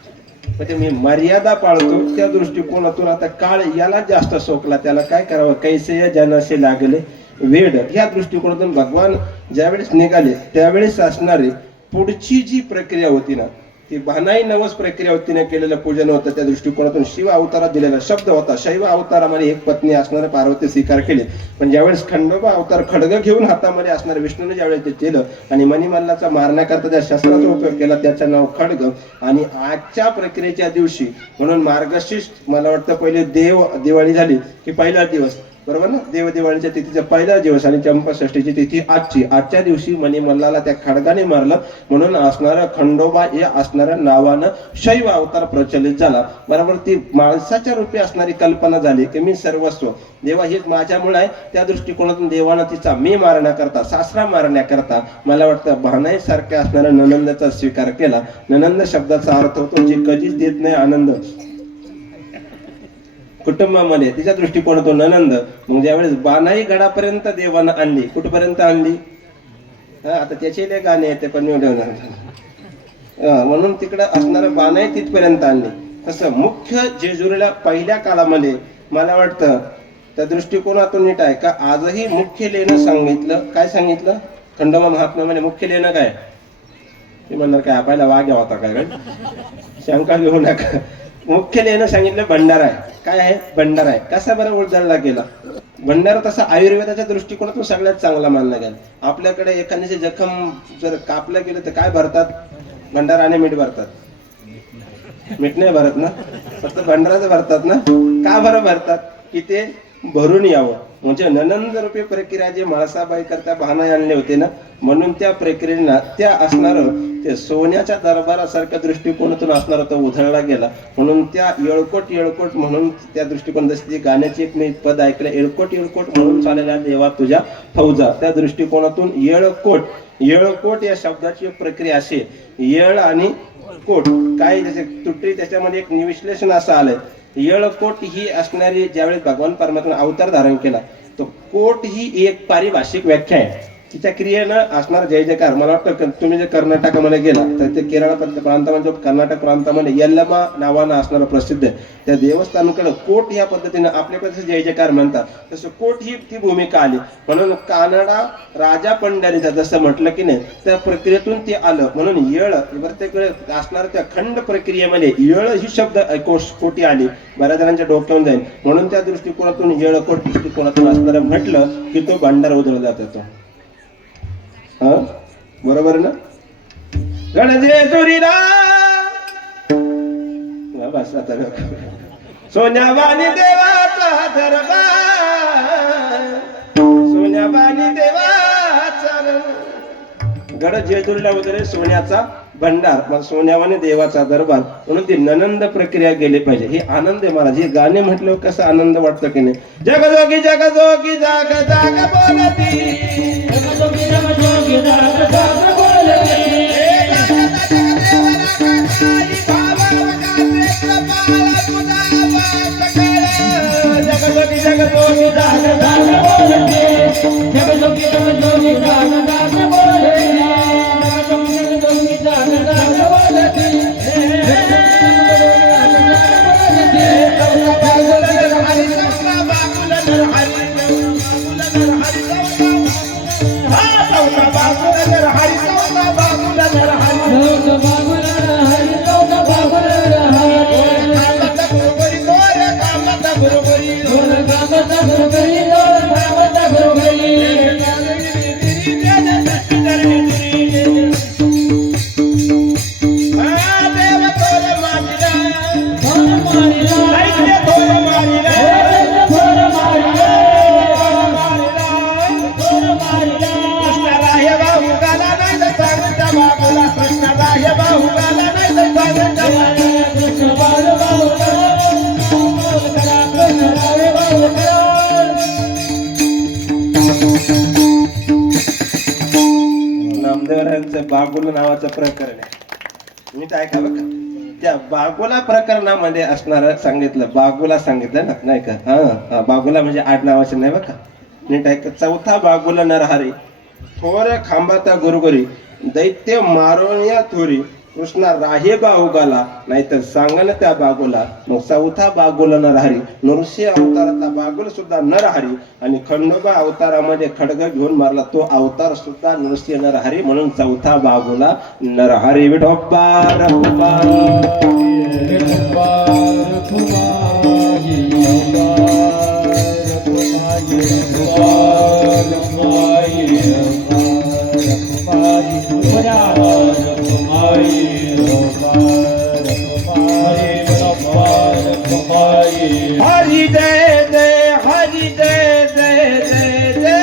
म्हणजे मी मर्यादा पाळतो त्या दृष्टिकोनातून आता काळ याला जास्त सोकला त्याला काय करावं कैसे जनासे लागले वेड या दृष्टिकोनातून भगवान ज्यावेळेस निघाले त्यावेळेस असणारी पुढची जी प्रक्रिया होती ना ती भानाई नवस प्रक्रिया होती ना केलेलं पूजन होतं त्या दृष्टिकोनातून शिव अवतारात दिलेला शब्द होता शैव अवतारामध्ये एक पत्नी असणारे पार्वती स्वीकार केली पण ज्यावेळेस खंडोबा अवतार खडग घेऊन हातामध्ये असणारे विष्णूने ज्यावेळेस ते केलं आणि मणिमल्लाचा मारण्याकरता ज्या शस्त्राचा उपयोग केला त्याचं नाव खडग आणि आजच्या प्रक्रियेच्या दिवशी म्हणून मार्गशीर्ष मला वाटतं पहिले दिवाळी झाली की पहिला दिवस बरोबर ना देव दिवाळीच्या तिथीचा पहिला दिवस आणि चंपाषष्ठीची तिथी आजच्या दिवशी मणिमल्लाला त्या खडगाने मारलं म्हणून असणारा खंडोबा या असणाऱ्या नावानं शैव अवतार प्रचलित झाला बरोबर ती माणसाच्या रूपी असणारी कल्पना झाली की मी सर्वस्व देवा हेच माझ्यामुळे आहे त्या दृष्टिकोनातून देवानं तिचा मी मारण्याकरता सासरा मारण्याकरता मला वाटतं भानाई सारख्या असणाऱ्या ननंदाचा स्वीकार केला ननंद शब्दाचा अर्थ होतो जे कधीच देत नाही आनंद कुटुंबामध्ये तिच्या दृष्टिकोनातून ननंद मग ज्यावेळेस बानाई गडापर्यंत देवानं आणली कुठपर्यंत आणली आता त्याचे गाणे आहेत ते पण म्हणून तिकडं असणारं बानाई तिथपर्यंत आणली तसं मुख्य जेजुरीला पहिल्या काळामध्ये मला वाटतं त्या दृष्टिकोनातून नीट आहे का आजही मुख्य लेणं सांगितलं काय सांगितलं खंडोबा महात्म्यामध्ये मुख्य लेणं काय ते म्हणणार काय आपल्याला वाघ होता काय शंका घेऊ नका मुख्य लेणं सांगितलं भंडारा आहे काय आहे भंडारा आहे कसा बरं उलगडला गेला भंडारा तसा आयुर्वेदाच्या दृष्टिकोनातून सगळ्यात चांगला मानला गेला आपल्याकडे एखाद्याची जखम जर कापलं गेलं तर काय भरतात भंडारा आणि मीठ भरतात मीठ नाही भरत ना फक्त भंडाराच भरतात ना का बरं भरतात की ते भरून यावं म्हणजे ननंद रूपी प्रक्रिया जे माळसाबाई करता बहाणा आणले होते ना म्हणून त्या प्रक्रियेला त्या असणार ते सोन्याच्या दरबारासारख्या दृष्टिकोनातून असणार तो उधळला गेला म्हणून त्या येळकोट म्हणून त्या दृष्टिकोन जशी गाण्याची एक मी पद ऐकलं येळकोट म्हणून चाललेल्या देवा तुझ्या फौजा त्या दृष्टिकोनातून येळकोट या शब्दाची एक प्रक्रिया अशी येळ आणि कोट काय त्याचे तुटरी त्याच्यामध्ये एक विश्लेषण असं आलंय येळकोट ही असणारी ज्यावेळेस भगवान परमात्मा अवतार धारण केला तो कोट ही एक पारिभाषिक व्याख्या आहे तिच्या क्रियेनं असणार जय जयकार मला वाटतं तुम्ही जे कर्नाटकामध्ये गेला तर ते केरळ प्रांतामध्ये कर्नाटक प्रांतामध्ये यल्लमा नावानं असणारं प्रसिद्ध आहे त्या देवस्थानाकडे कोट या पद्धतीने आपल्याकडे जय जयकार म्हणतात तसं कोट ही ती भूमिका आली म्हणून कानडा राजा पंढरीचा जसं म्हटलं की नाही त्या प्रक्रियेतून ते आलं म्हणून येळ प्रत्येकडे असणार त्या खंड प्रक्रियेमध्ये येळ ही शब्द कोटी आली बऱ्याच जणांच्या डोक्यावरून जाईल म्हणून त्या दृष्टिकोनातून येळकोट दृष्टिकोनातून असणारं म्हटलं की तो भांडार उधळला जातो बरोबर ना गणजेजुरीला सोन्यावानी देवाचा दरबार सोन्यावानी देवाचा गड जेजुरीला उतरे सोन्याचा भंडार मग सोन्यावाने देवाचा दरबार म्हणून ती ननंद प्रक्रिया गेली पाहिजे हे आनंद आहे महाराज हे गाणे म्हटलं कसं आनंद वाटतं की नाही जगजोगी जगजोगी जाग जाग बोलती जगजोगी जगजोगी जाग जाग बोलती जगजोगी जगजोगी जाग जाग बोलती जगजोगी जगजोगी जाग जाग बोलती चौथा बागुला नरहरी चौथा बागुला नरहरी चौथा बागुला नरहरी चौथा बागुला नरहरी कामाचा गुरुगरी तोर कामाचा गुरुगरी दोन कामाचा गुरुगरी दोन कामाचा गुरुगरी नामदेवरायांचं बागुला नावाचं प्रकरण आहे. नीट ऐका बघा. त्या बागुला प्रकरणामध्ये असणार सांगितलं, बागुला सांगितलं ना, नाही का? हा, बागुला म्हणजे आडनावाचं नाही बघा. नीट ऐका. चौथा बागुला नरहरी थोर खांबाता गुरुगरी दैत्य मारोनिया थोरी कृष्णा राहेबा उगाला, नाहीतर सांगा ना त्या बागुला. मग चौथा बागुला नरहरी नृसिंह अवताराचा बागुल सुद्धा नरहरी आणि खंडोबा अवतारामध्ये खडग घेऊन मारला तो अवतार सुद्धा नृसिंह नरहरी, म्हणून चौथा बागुला नरहरी. विठोबा रखुबा हरि जय जय हरि जय जय जय जय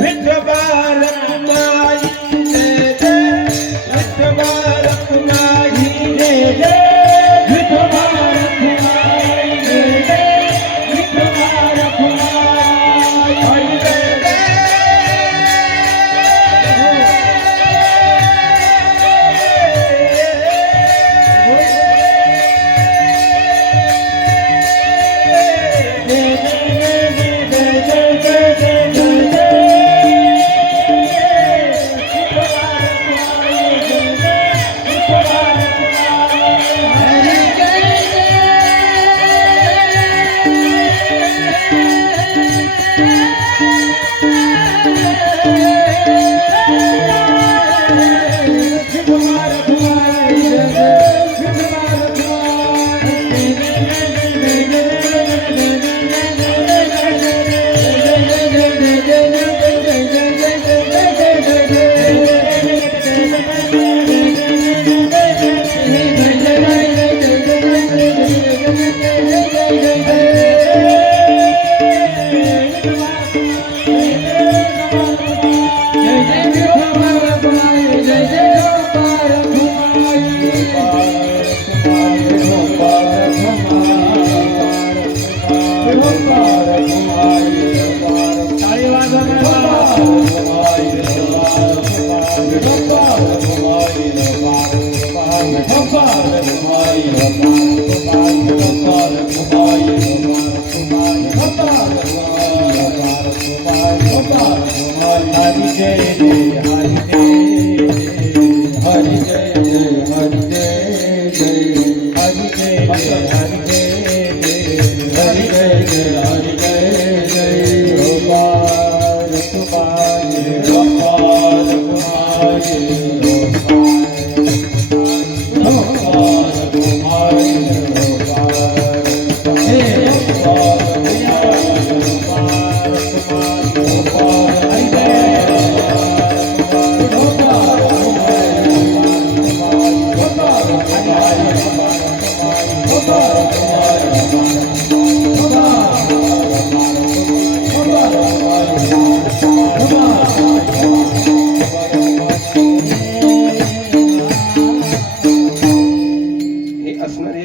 विठोबा रखुमाई जय जय विठोबा रखुमाई जय जय विठोबा रखुमाई जय जय विठोबा रखुमाई हरि जय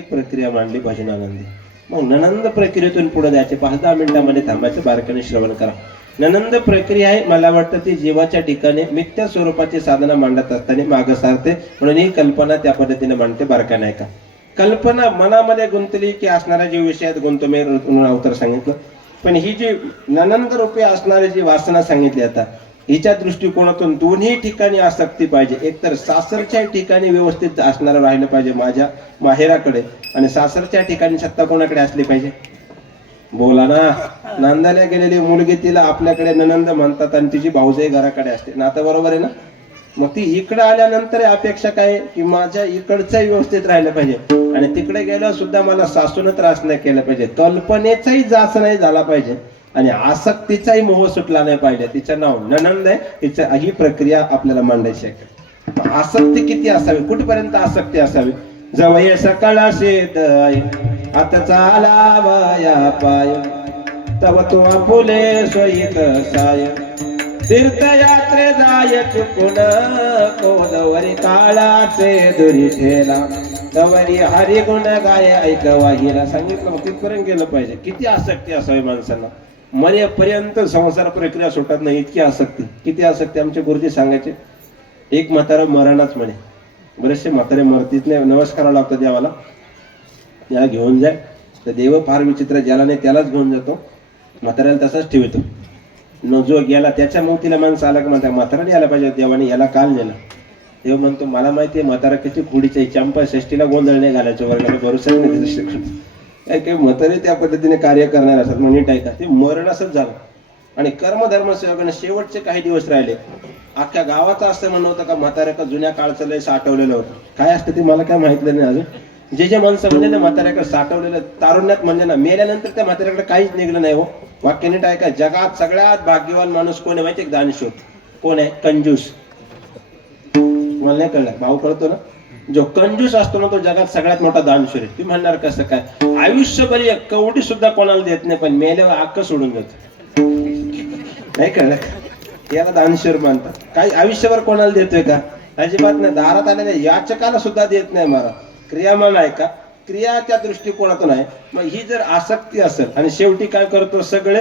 प्रक्रिया मांडली भजनानंदी. मग ननंद प्रक्रियेतून पुढे द्यायचे 5-10 मिनिटांमध्ये थांबायचं, बारकाने श्रवण करा. ननंद प्रक्रिया आहे, मला वाटतं ती जीवाच्या ठिकाणी मिथ्या स्वरूपाची साधना मांडत असताना मागं सारते, म्हणून ही कल्पना त्या पद्धतीने मांडते. बारका नाही का? कल्पना मनामध्ये गुंतली की असणाऱ्या जीव विषयात गुंतो मी अवतार सांगितलं. पण ही जी ननंद रूपी असणारी जी वासना सांगितली आता, हिच्या दृष्टिकोनातून दोन्ही ठिकाणी आसक्ती पाहिजे. एकतर सासरच्या ठिकाणी व्यवस्थित असणारं राहिलं पाहिजे माझ्या माहेराकडे, आणि सासरच्या ठिकाणी सत्ता कोणाकडे असली पाहिजे? बोला ना. नांदायला गेलेली मुलगी तिला आपल्याकडे ननंद म्हणतात आणि तिची भाऊजाई घराकडे असते. नातं बरोबर आहे ना. मग ती इकडे आल्यानंतर अपेक्षा काय आहे की माझ्या इकडचंही व्यवस्थित राहिलं पाहिजे आणि तिकडे गेल्यावर सुद्धा मला सासून त्रास नाही केला पाहिजे, कल्पनेचाही जाच नाही झाला पाहिजे आणि आसक्तीचाही मोह सुटला नाही पाहिजे. तिचं नाव ननंद आहे, तिचं ही प्रक्रिया आपल्याला मांडायची आहे. आसक्ती किती असावी, कुठपर्यंत आसक्ती असावी. जवळ सकाळ शेत आता चाला वाया पाय तव तू फुले सोयीत साय तीर्थयात्रे जाय चुकून कोदवरी काळाचे दुरी ठेला तवरी हरी गुण गाय ऐकवा हिला. सांगितलं मग तिथपर्यंत गेलं पाहिजे. किती आसक्ती असावी माणसांना, मरेपर्यंत संसार प्रक्रिया सुटत नाही इतकी आसक्ती. किती आसक्ती आमचे गुरुजी सांगायचे. एक म्हातारा मरणच म्हणे, बरेचसे म्हातारे मरतीच नाही, नमस्काराला लागतो देवाला, त्याला घेऊन जाय तर देव फार विचित्र, ज्याला नाही त्यालाच घेऊन जातो, म्हाताऱ्याला तसाच ठेवतो. न जो गेला त्याच्या मौतीला माणसं आला की म्हणतात म्हाताराने यायला पाहिजे देवाने, याला काल नेला. देव म्हणतो मला माहिती आहे म्हातारा किती खुडीचा आहे, चंपा षष्टीला गोंधळ नाही घालायचं, वर्गाला भरोसा नाही त्याचं शिक्षण. काय काही म्हातारे त्या पद्धतीने कार्य करणार असतात. म्हणजे काय का ते मरण असंच झालं. आणि कर्मधर्म सेवकाने शेवटचे काही दिवस राहिले. अख्ख्या गावाचं असं म्हणणं होतं का म्हाताऱ्या का जुन्या काळचं लय साठवलेलं होतं. काय असतं ते मला काय माहितलं नाही अजून. जे माणसं म्हणजे ना म्हाताऱ्याकडे साठवलेलं तारुण्यात म्हणजे ना मेल्यानंतर त्या म्हाताऱ्याकडे काहीच निघलं नाही हो. वाक्य नीट ऐका. जगात सगळ्यात भाग्यवान माणूस कोण आहे माहिती आहे? दानशूर. कोण आहे? कंजूस. मला नाही कळलं, भाऊ कळतो ना. जो कंजूस असतो ना तो जगात सगळ्यात मोठा दानशूर आहे. तुम्ही म्हणणार कसं काय? आयुष्यभर एक कवडी सुद्धा कोणाला देत नाही पण मेल्यावर अक्क सोडून देतो. नाही कळलं? याला दानशूर मानतात. काही आयुष्यभर कोणाला देतोय का? अजिबात नाही. दारात आलेल्या याचकाला सुद्धा देत नाही महाराज. क्रियामान आहे का? क्रियाच्या दृष्टिकोनातून आहे. मग ही जर आसक्ती असेल आणि शेवटी काय करतो सगळे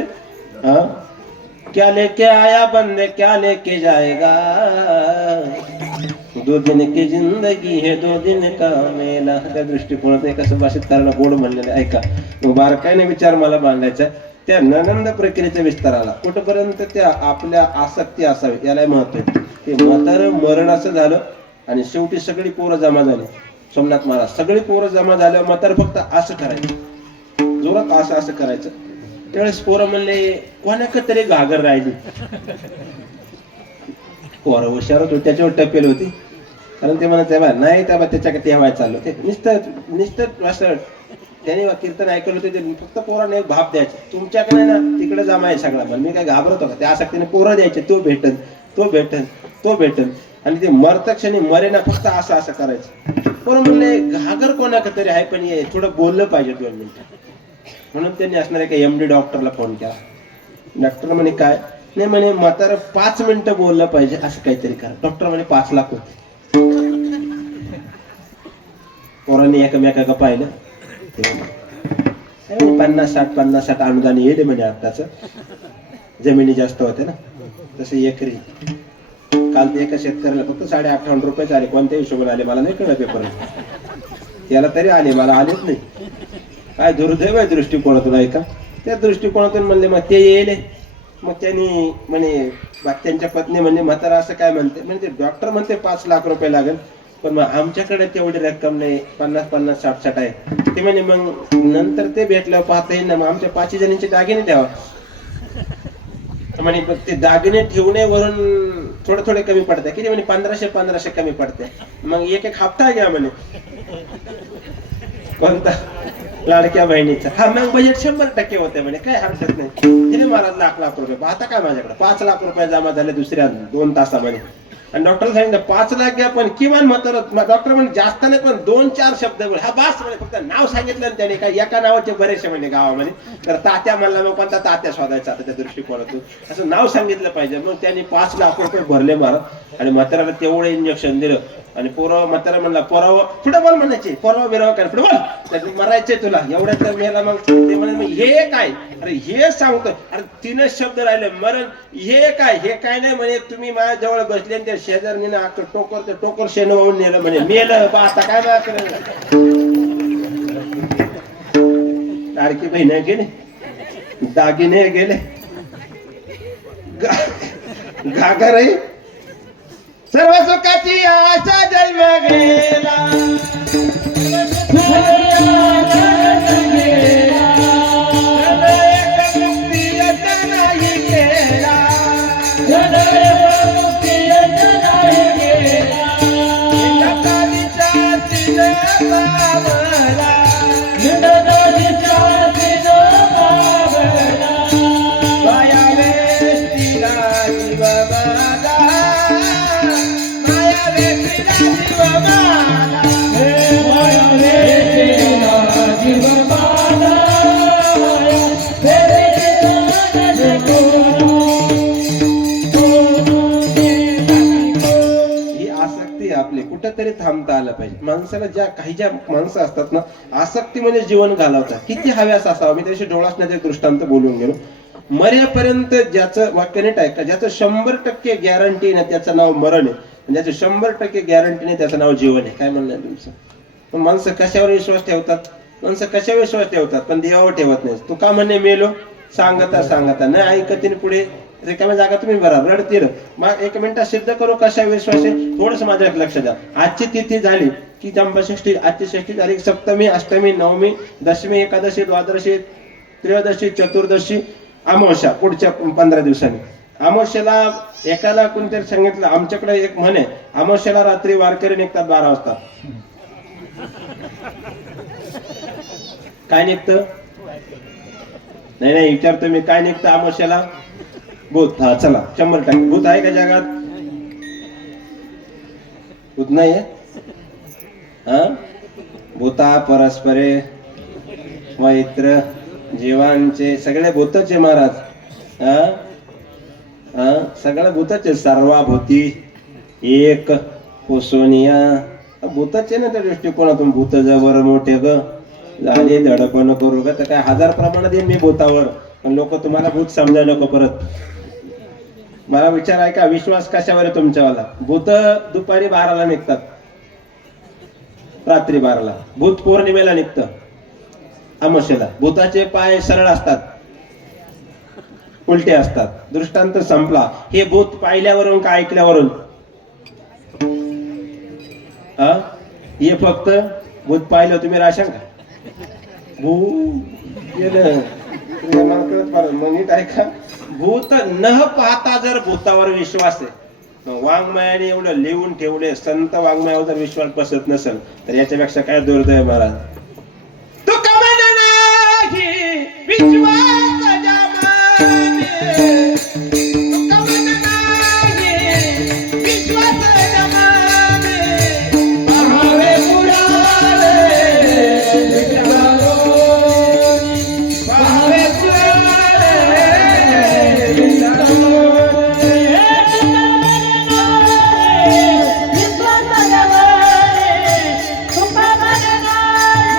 क्या लेके आया बंदे क्या लेके जाएगा, 2 दिन की जिंदगी है 2 दिन का मेला. त्या दृष्टिकोनात एक असं भाषेत कारण गोड म्हणलेलं. ऐका मग बारकाईने विचार मला मांडायचा. त्या ननंद प्रक्रियेच्या विस्ताराला कुठपर्यंत त्या आपल्या आसक्ती असावी याला महत्व आहे. ते म्हातारं मरण असं झालं आणि शेवटी सगळी पोरं जमा झाली. सोमनाथ महाराज सगळी पोरं जमा झाल्यावर म्हातारं फक्त असं करायचं, जोरात असं असं करायचं. त्यावेळेस पोरं म्हणले कोणाक तरी घागर राहिली. पोरं हुशारच होती, त्याच्यावर टपेल होती. कारण ते म्हणत नाही त्या त्याच्याकडे ठेवायला चाललो. ते नुसतं असं त्याने कीर्तन ऐकलं होते. ते फक्त पोराने एक भाप द्यायचे, तुमच्याकडे ना तिकडे जमाय सगळा. पण मी काय घाबरतो का? त्या आसक्तीने पोरं द्यायचे, तो भेटन तो भेटन तो भेटन. आणि ते मरतक्षणी मरेना फक्त असं असं करायचं. पण म्हणले घागर कोणाक तरी आहे पण ये थोडं बोललं पाहिजे 2 मिनिटं. म्हणून त्यांनी असणारे एका MD डॉक्टरला फोन केला. डॉक्टर म्हणे काय? नाही म्हणे म्हातारं 5 मिनिटं बोललं पाहिजे असं काहीतरी करा. डॉक्टर म्हणे 5 लाख होते. पोरांनी एकमेकाला पाहिलं. 50-60 अनुदान येईल म्हणे. आताच जमिनी जास्त होते ना, तसे एकरी. काल ते एका शेतकऱ्याला फक्त 58 रुपये आले. कोणत्या हिशोबाने आले मला नाही कळलं पेपर. त्याला तरी आले, मला आलेच नाही. काय दुर्दैव आहे दृष्टिकोनातून. ऐका त्या दृष्टिकोनातून म्हणले मग ते येईल. मग त्यांनी म्हणे त्यांच्या पत्नी म्हणणे म्हातारा असं काय म्हणते? म्हणजे डॉक्टर म्हणते 5 लाख रुपये लागेल पण मग आमच्याकडे तेवढी रक्कम नाही, 50-60 आहे. ते म्हणे मग नंतर ते भेटल्यावर पाहता येईल ना, मग आमच्या 5 जणींचे दागिने द्यावा. म्हणे ते दागिने ठेवण्यावरून थोडे कमी पडते. किती म्हणे 1500 कमी पडते. मग एक हप्ता घ्या म्हणे. कोणता? लाडक्या बहिणीचा. हा मग बजेट 100% होते म्हणे. काय हरकत नाही. तिने मला लाख रुपये. आता काय माझ्याकडे 5 लाख रुपये जमा झाले दुसऱ्या 2 तासामध्ये. आणि डॉक्टर सांगितलं 5 लाख घ्या पण किमान म्हातारं. डॉक्टर म्हणे जास्त नाही पण 2-4 शब्द बोल. हा बास म्हणे. फक्त नाव सांगितलं त्याने. काय एका नावाचे बरेचसे म्हणे गावामध्ये. तर तात्या म्हणला मग कोणता तात्या शोधायचा आता त्या दृष्टिकोनातून. असं नाव सांगितलं पाहिजे. मग त्यांनी 5 लाख रुपये भरले महाराज आणि म्हाताराला तेवढं इंजेक्शन दिलं. आणि पोराव म्हातारा म्हणला पोराव पुढे बोल म्हणायचे. पोराव बिराव काय पुढे बोल मरायचे तुला एवढ्या तर मेला. मग ते म्हणे हे काय? अरे हे सांगतो. अरे 3च शब्द राहिले मरण. हे काय? हे काय नाही म्हणे. तुम्ही माझ्या जवळ बसले आणि त्या शेजारनीने टोकर शेण वाहून नेलं म्हणे. मेलं बा आता काय बा करेल. लाडकी बहीण गेले, दागिने गेले, घागर सर्व सुखाची आशा जन्म गेला. कुठेतरी थांबता आलं पाहिजे. माणसाला ज्या माणसं असतात ना, आसक्ती म्हणजे जीवन घालवतात. किती हव्यास असावा. मी त्याशी डोळासण्याचा एक दृष्टांत बोलून गेलो. मरेपर्यंत ज्याचं वाक्य नीट ऐका, ज्याचं 100% गॅरंटी ना त्याचं नाव मरण आहे, ज्याचं 100% गॅरंटी नाही त्याचं नाव जीवन आहे. काय म्हणणं आहे तुमचं? पण माणसं कशावर विश्वास ठेवतात? माणसं कशावर विश्वास ठेवतात पण देवावर ठेवत नाही. तू का म्हणे मेलो, सांगता नाही ऐकतीन, पुढे रिकाम्या जागा तुम्ही भरा, रडतील. मग 1 मिनिटात सिद्ध करू कशा विश्वास आहे. थोडस माझ्या लक्ष द्या. आजची तिथी झाली की चंपाषष्ठी, आजची षष्ठी झाली, सप्तमी, अष्टमी, नवमी, दशमी, एकादशी, द्वादशी, त्रयोदशी, चतुर्दशी, अमावस्या पुढच्या 15 दिवसांनी. अमावस्याला एकाला कोणतरी सांगितलं, आमच्याकडे एक म्हणे, अमावस्याला रात्री वारकरी निघतात 12 वाजता. काय निघतं? नाही विचारतो मी, काय निघतं अमावस्याला? भूत. हा चला 100%. भूत आहे का जगात? भूत नाही आहे. हा, भूता परस्परे मैत्र जीवांचे सगळे भूतच आहे महाराज. हा हा, सगळं भूतच आहे. सर्वाभूती एक पोसोनिया, भूतच आहे ना. त्या दृष्टिकोनातून भूत जबर मोठे ग झाले, दडपण करू ग. तर काय 1000 प्रमाणात येईल मी भूतावर, पण लोक तुम्हाला भूत समजा नको परत. मला विचार आहे का, विश्वास कशावर आहे तुमच्यावाला? भूत दुपारी 12ला निघतात, रात्री 12ला. भूत पौर्णिमेला निघतं, अमावस्येला. भूताचे पाय सरळ असतात, उलटे असतात. दृष्टांत संपला. हे भूत पाहिल्यावरून का ऐकल्यावरून? हे फक्त भूत पाहिलं तुम्ही राशन का? नीट ऐका, भूत न पाहता जर भूतावर विश्वास आहे, वाङ्मयाने एवढं लिहून ठेवले, संत वाङ्मयावर जर विश्वास बसत नसेल तर याच्यापेक्षा काय दुर्दैव महाराज. तो कमन नाही विश्वास जमाने, तो कमन नाही विश्वास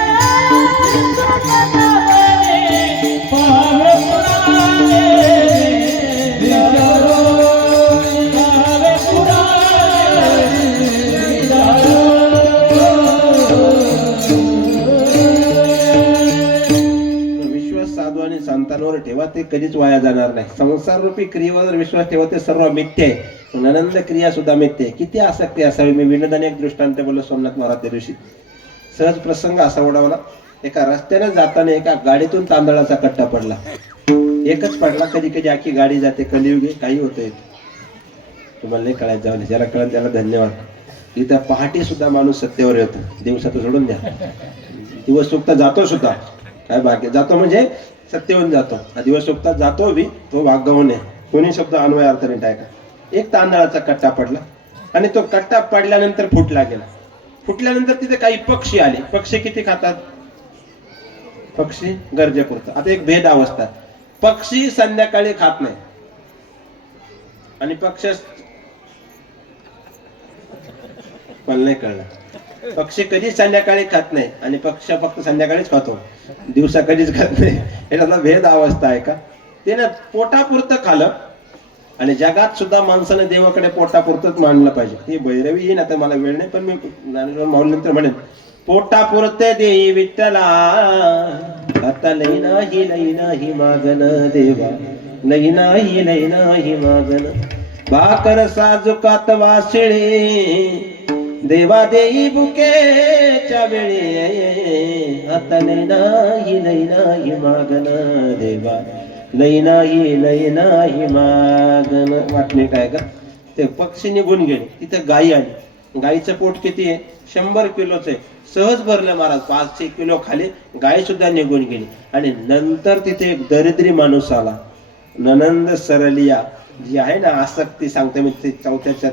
जमाने, पहावे पुराणे विचारो, पहावे पुराणे विचारो. संतांवर ठेवा, ते कधीच वाया जाणार नाही. संसार रूपी क्रियेवर विश्वास ठेवा, ते सर्व मिथ्य आहे. ननंद क्रिया सुद्धा मिथ्य आहे. किती आसक्ती असावी. मी विनोदाने एक दृष्टांत बोललो सोमनाथ महाराज त्या दिवशी. सहज प्रसंग असा ओढवला. एका रस्त्याने जाताना एका गाडीतून तांदळाचा कट्टा पडला. एकच पडला, कधी कधी आखी गाडी जाते. कलियुगे काही होतंय, तुम्हाला नाही कळायचं. जाऊ ज्याला कळत त्याला धन्यवाद. इथं पहाटे सुद्धा माणूस सत्तेवर येतो. दिवसात सोडून द्या, दिवस सुप्ता जातो सुद्धा. काय भाग्य जातो म्हणजे सत्तेवरून जातो. हा दिवस सुप्ता जातो बी, तो भाग्यवान आहे. कोणी शब्द अन्वय अर्थ नाही टाका. एक तांदळाचा कट्टा पडला आणि तो कट्टा पडल्यानंतर फुटला गेला. फुटल्यानंतर तिथे काही पक्षी आले. पक्षी किती खातात? पक्षी गरजेपुरतं. आता एक भेद अवस्था, पक्षी संध्याकाळी खात नाही आणि पक्ष मला नाही कळलं. पक्षी कधीच संध्याकाळी खात नाही आणि पक्ष फक्त संध्याकाळीच खातो, दिवसा कधीच खात नाही. याला भेद अवस्था आहे का? ते ना पोटापुरतं खाल्लं. आणि जगात सुद्धा माणसाने देवाकडे पोटापुरतच मानलं पाहिजे. ही भैरवी येईन, आता मला वेळ नाही, पण मी ज्ञानेश्वर माऊलीनंतर म्हणेन, पोटापुरते देई विठ्ठला, आता लई नाही मागन देवा, लई नाही मागन. भाकर साजुकात वासिळे, देवा देई बुकेच्या वेळी, आता लई नाही मागन देवा, लई नाही मागन. वाटणे काय का? ते पक्षी निघून गेले. तिथे गायी आली. गायीचं पोट किती आहे? 100 किलोच आहे. सहज भरलं महाराज. 500 किलो खाली. गाय सुद्धा निघून गेली. आणि नंतर तिथे एक दरिद्री माणूस आला, ननंद सरलिया, जी आहे ना आसक्ती सांगते मी.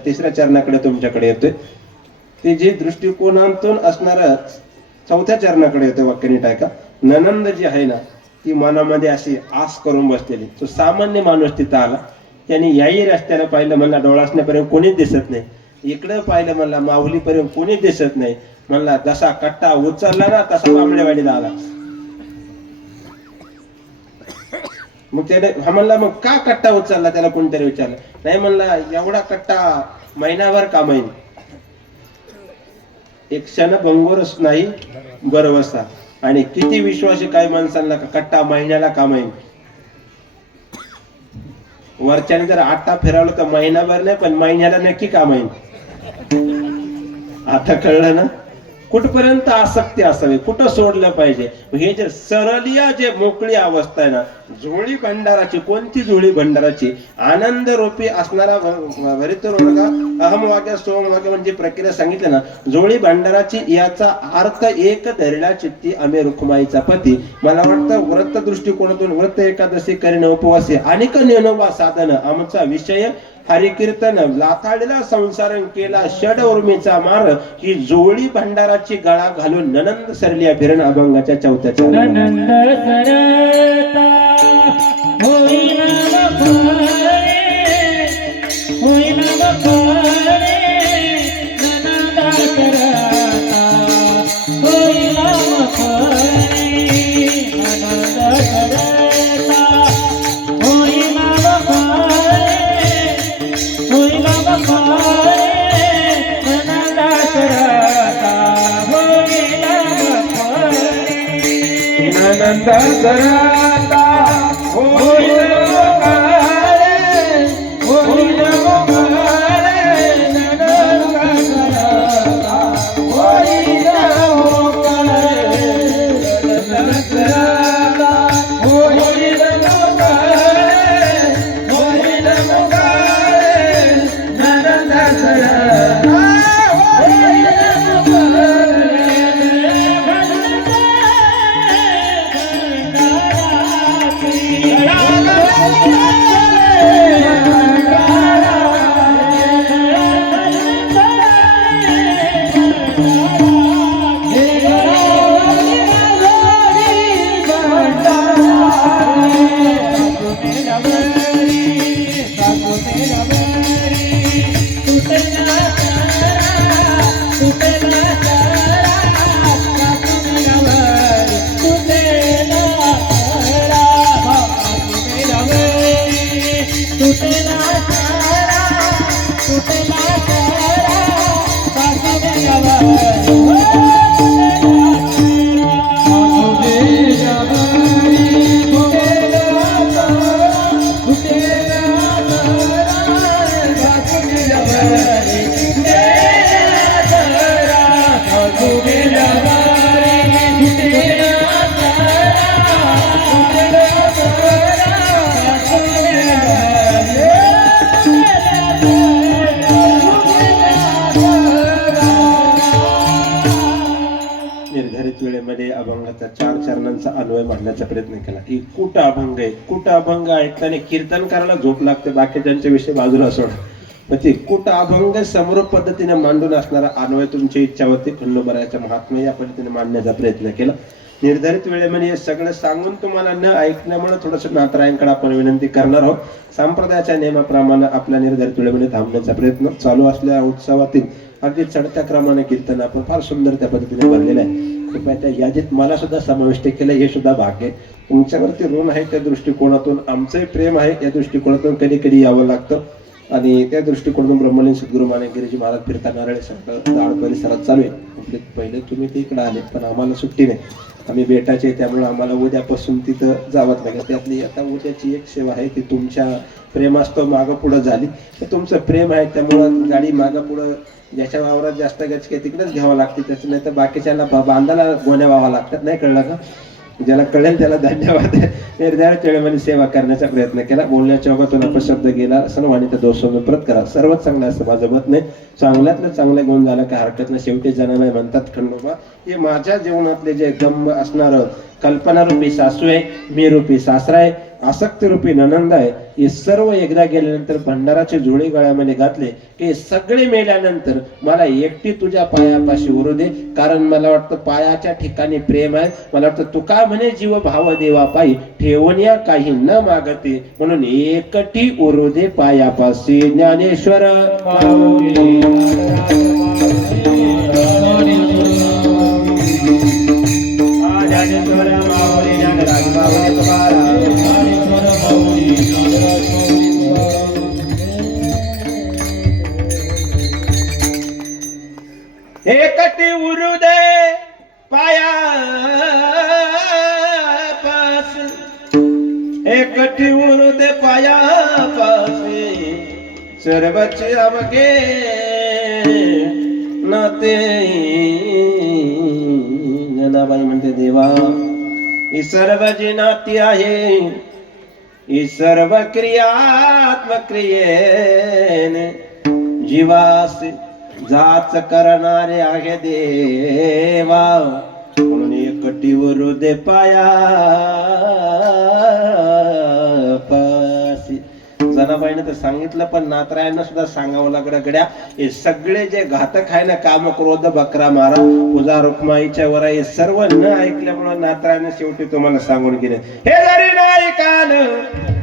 तिसऱ्या चरणाकडे तुमच्याकडे येतोय. ते जे दृष्टिकोनातून असणार 4थ्या चरणाकडे येतोय. वाक्य नीट ऐका. ननंद जी आहे ना, ती मनामध्ये अशी आस करून बसलेली. तो सामान्य माणूस तिथं आला. त्याने याही रस्त्याला पाहिलं, मला डोळा असण्यापर्यंत कोणीच दिसत नाही. इकडं पाहिलं म्हणला माहुलीपर्यंत कोणी दिसत नाही. म्हणला जसा कट्टा उचलला ना तसा बांबडेवाडीला आला. मग त्याने हा म्हणला मग का कट्टा उचलला, त्याला कोणतरी विचारलं. नाही म्हणला एवढा कट्टा महिनाभर कामाईन, एक क्षण भंगोरच नाही बरवसा. आणि किती विश्वासी काही माणसांना कट्टा महिन्याला कामाईन. वरच्याने जर आट्टा फिरवलं तर महिनाभर नाही पण महिन्याला नक्की कामाईन. आता कळलं ना कुठपर्यंत आसक्ती असावी, कुठं सोडलं पाहिजे. हे जे सरलिया जे मोकळी अवस्था आहे ना, झोळी भंडाराची, कोणती झोळी भंडाराची, आनंद रूपी असणारा अहम वाक्य सोम वाक्य म्हणजे प्रक्रिया सांगितलं ना, झोळी भंडाराची. याचा अर्थ एक धरला चित्ती आम्ही रुक्माईचा पती. मला वाटतं व्रत दृष्टिकोनातून व्रत एकादशी करीन उपवासी अनेक नेनोबा साधन आमचा विषय हरिकीर्तन लाथाडीला संसार केला षड उर्मीचा मार. ही जोळी भंडाराची गळा घालून ननंद सरलिया फिरण अभंगाच्या चौथ्याच्या नंद सरता होईना बफारे, होईना बफारे, नंदा सरता होईना बफारे, नंद सरता होईना बफारे, होईना बफारे, नंदा सरता होईना बफारे. नंद सरता होईल मोकारे, होईल मोकारे, नंदा सरता होईल मोकारे, नंदा सरता होईल मोकारे, होईल मोकारे, नंदा सरता होईल निर्धारित वेळेमध्ये अभंगाचा 4 चरणांचा अन्वय मांडण्याचा प्रयत्न केला. की कुठ अभंग आहे, कुठ अभंग ऐकताना कीर्तन करायला झोप लागते, बाकीच्यांच्या विषय बाजूला सोडा. पण ते कुठ अभंग समरूप पद्धतीने मांडून असणारा अन्वय तुमची इच्छा होती. खंडोबरायाच्या महात्म्य या पद्धतीने मांडण्याचा प्रयत्न केला. निर्धारित वेळेमध्ये हे सगळं सांगून तुम्हाला न ऐकण्यामुळे थोडस नातरायांकडे आपण विनंती करणार आहोत. संप्रदायाच्या नियमाप्रमाणे आपल्या निर्धारित वेळेमध्ये थांबण्याचा प्रयत्न चालू असलेल्या उत्सवातील अगदी चढत्या क्रमाने कीर्तन आपण फार सुंदर त्या पद्धतीने भरलेलं आहे. कृपया त्या यादीत मला सुद्धा समाविष्ट केलं, हे सुद्धा भाग्य आहे. तुमच्यावरती ऋण आहे त्या दृष्टिकोनातून, आमचंही प्रेम आहे या दृष्टिकोनातून कधी कधी यावं लागतं. आणि त्या दृष्टिकोनातून ब्रह्मलीन सद्गुरू मानेगिरीजी महाराज फिरता नारळ दाळ परिसरात चालू आहे. पहिले तुम्ही ते इकडे आले पण आम्हाला सुट्टी नाही, आम्ही बेटाचे, त्यामुळे आम्हाला उद्यापासून तिथं जावंच लागेल. त्यातली आता उद्याची एक सेवा आहे ती तुमच्या प्रेमास्तव मागं पुढं झाली. तर तुमचं प्रेम आहे त्यामुळं गाडी मागं पुढं ज्याच्या वावरात जास्त गचके तिकडेच घ्यावं लागते. त्याचं नाही तर बाकीच्याला बांधायला गोण्या व्हावं लागतात. नाही कळलं का? ज्याला कळेल त्याला धन्यवाद. निर्धारित वेळेमध्ये सेवा करण्याचा प्रयत्न केला. बोलण्याच्या ओघातून अपशब्द गेला सर्वांनी दोष परत करा. सर्वच चांगलं असं माझं मत नाही. चांगल्यातलं चांगलं गुण झालं का हरकत नाही. शेवटी जनाबाई म्हणतात खंडोबा हे माझ्या जीवनातले जे गम असणार कल्पनारूपी सासू आहे, मी रूपी सासरा आहे आसक्ती रूपी ननंद आहे, हे सर्व एकदा गेल्यानंतर भंडाराचे जोडे गळ्यामध्ये घातले की सगळे मेल्यानंतर मला एकटी तुझ्या पायापाशी उरू दे, कारण मला वाटतं पायाच्या ठिकाणी प्रेम आहे. मला वाटतं तुका म्हणे जीव भाव देवा पायी ठेवून या काही न मागते, म्हणून एकटी उरू दे पायापाशी. ज्ञानेश्वर माऊली ज्ञानेश्वर माऊली ज्ञानराज माऊली तुकाराम. एकटी उरू दे पायापाशी, एकटी उरू दे पायापाशी, सर्वचे अवघे नाते. जनाबाई म्हणते देवा ही सर्व जी नाती आहे, ही सर्व क्रियात्मक क्रियेने जीवास जाच करणारे आहे देवा, म्हणून एकटी उरू दे पायापाशी. जनाबाईने तर सांगितलं, पण नातरायांना सुद्धा सांगावं लागलं, गड्या हे सगळे जे घातक आहे ना, काम क्रोध बकरा मारा पूजा रुक्माईच्या वर, हे सर्व न ऐकल्यामुळे नातरायाने शेवटी तुम्हाला सांगून गेले, हे जरी नाही कान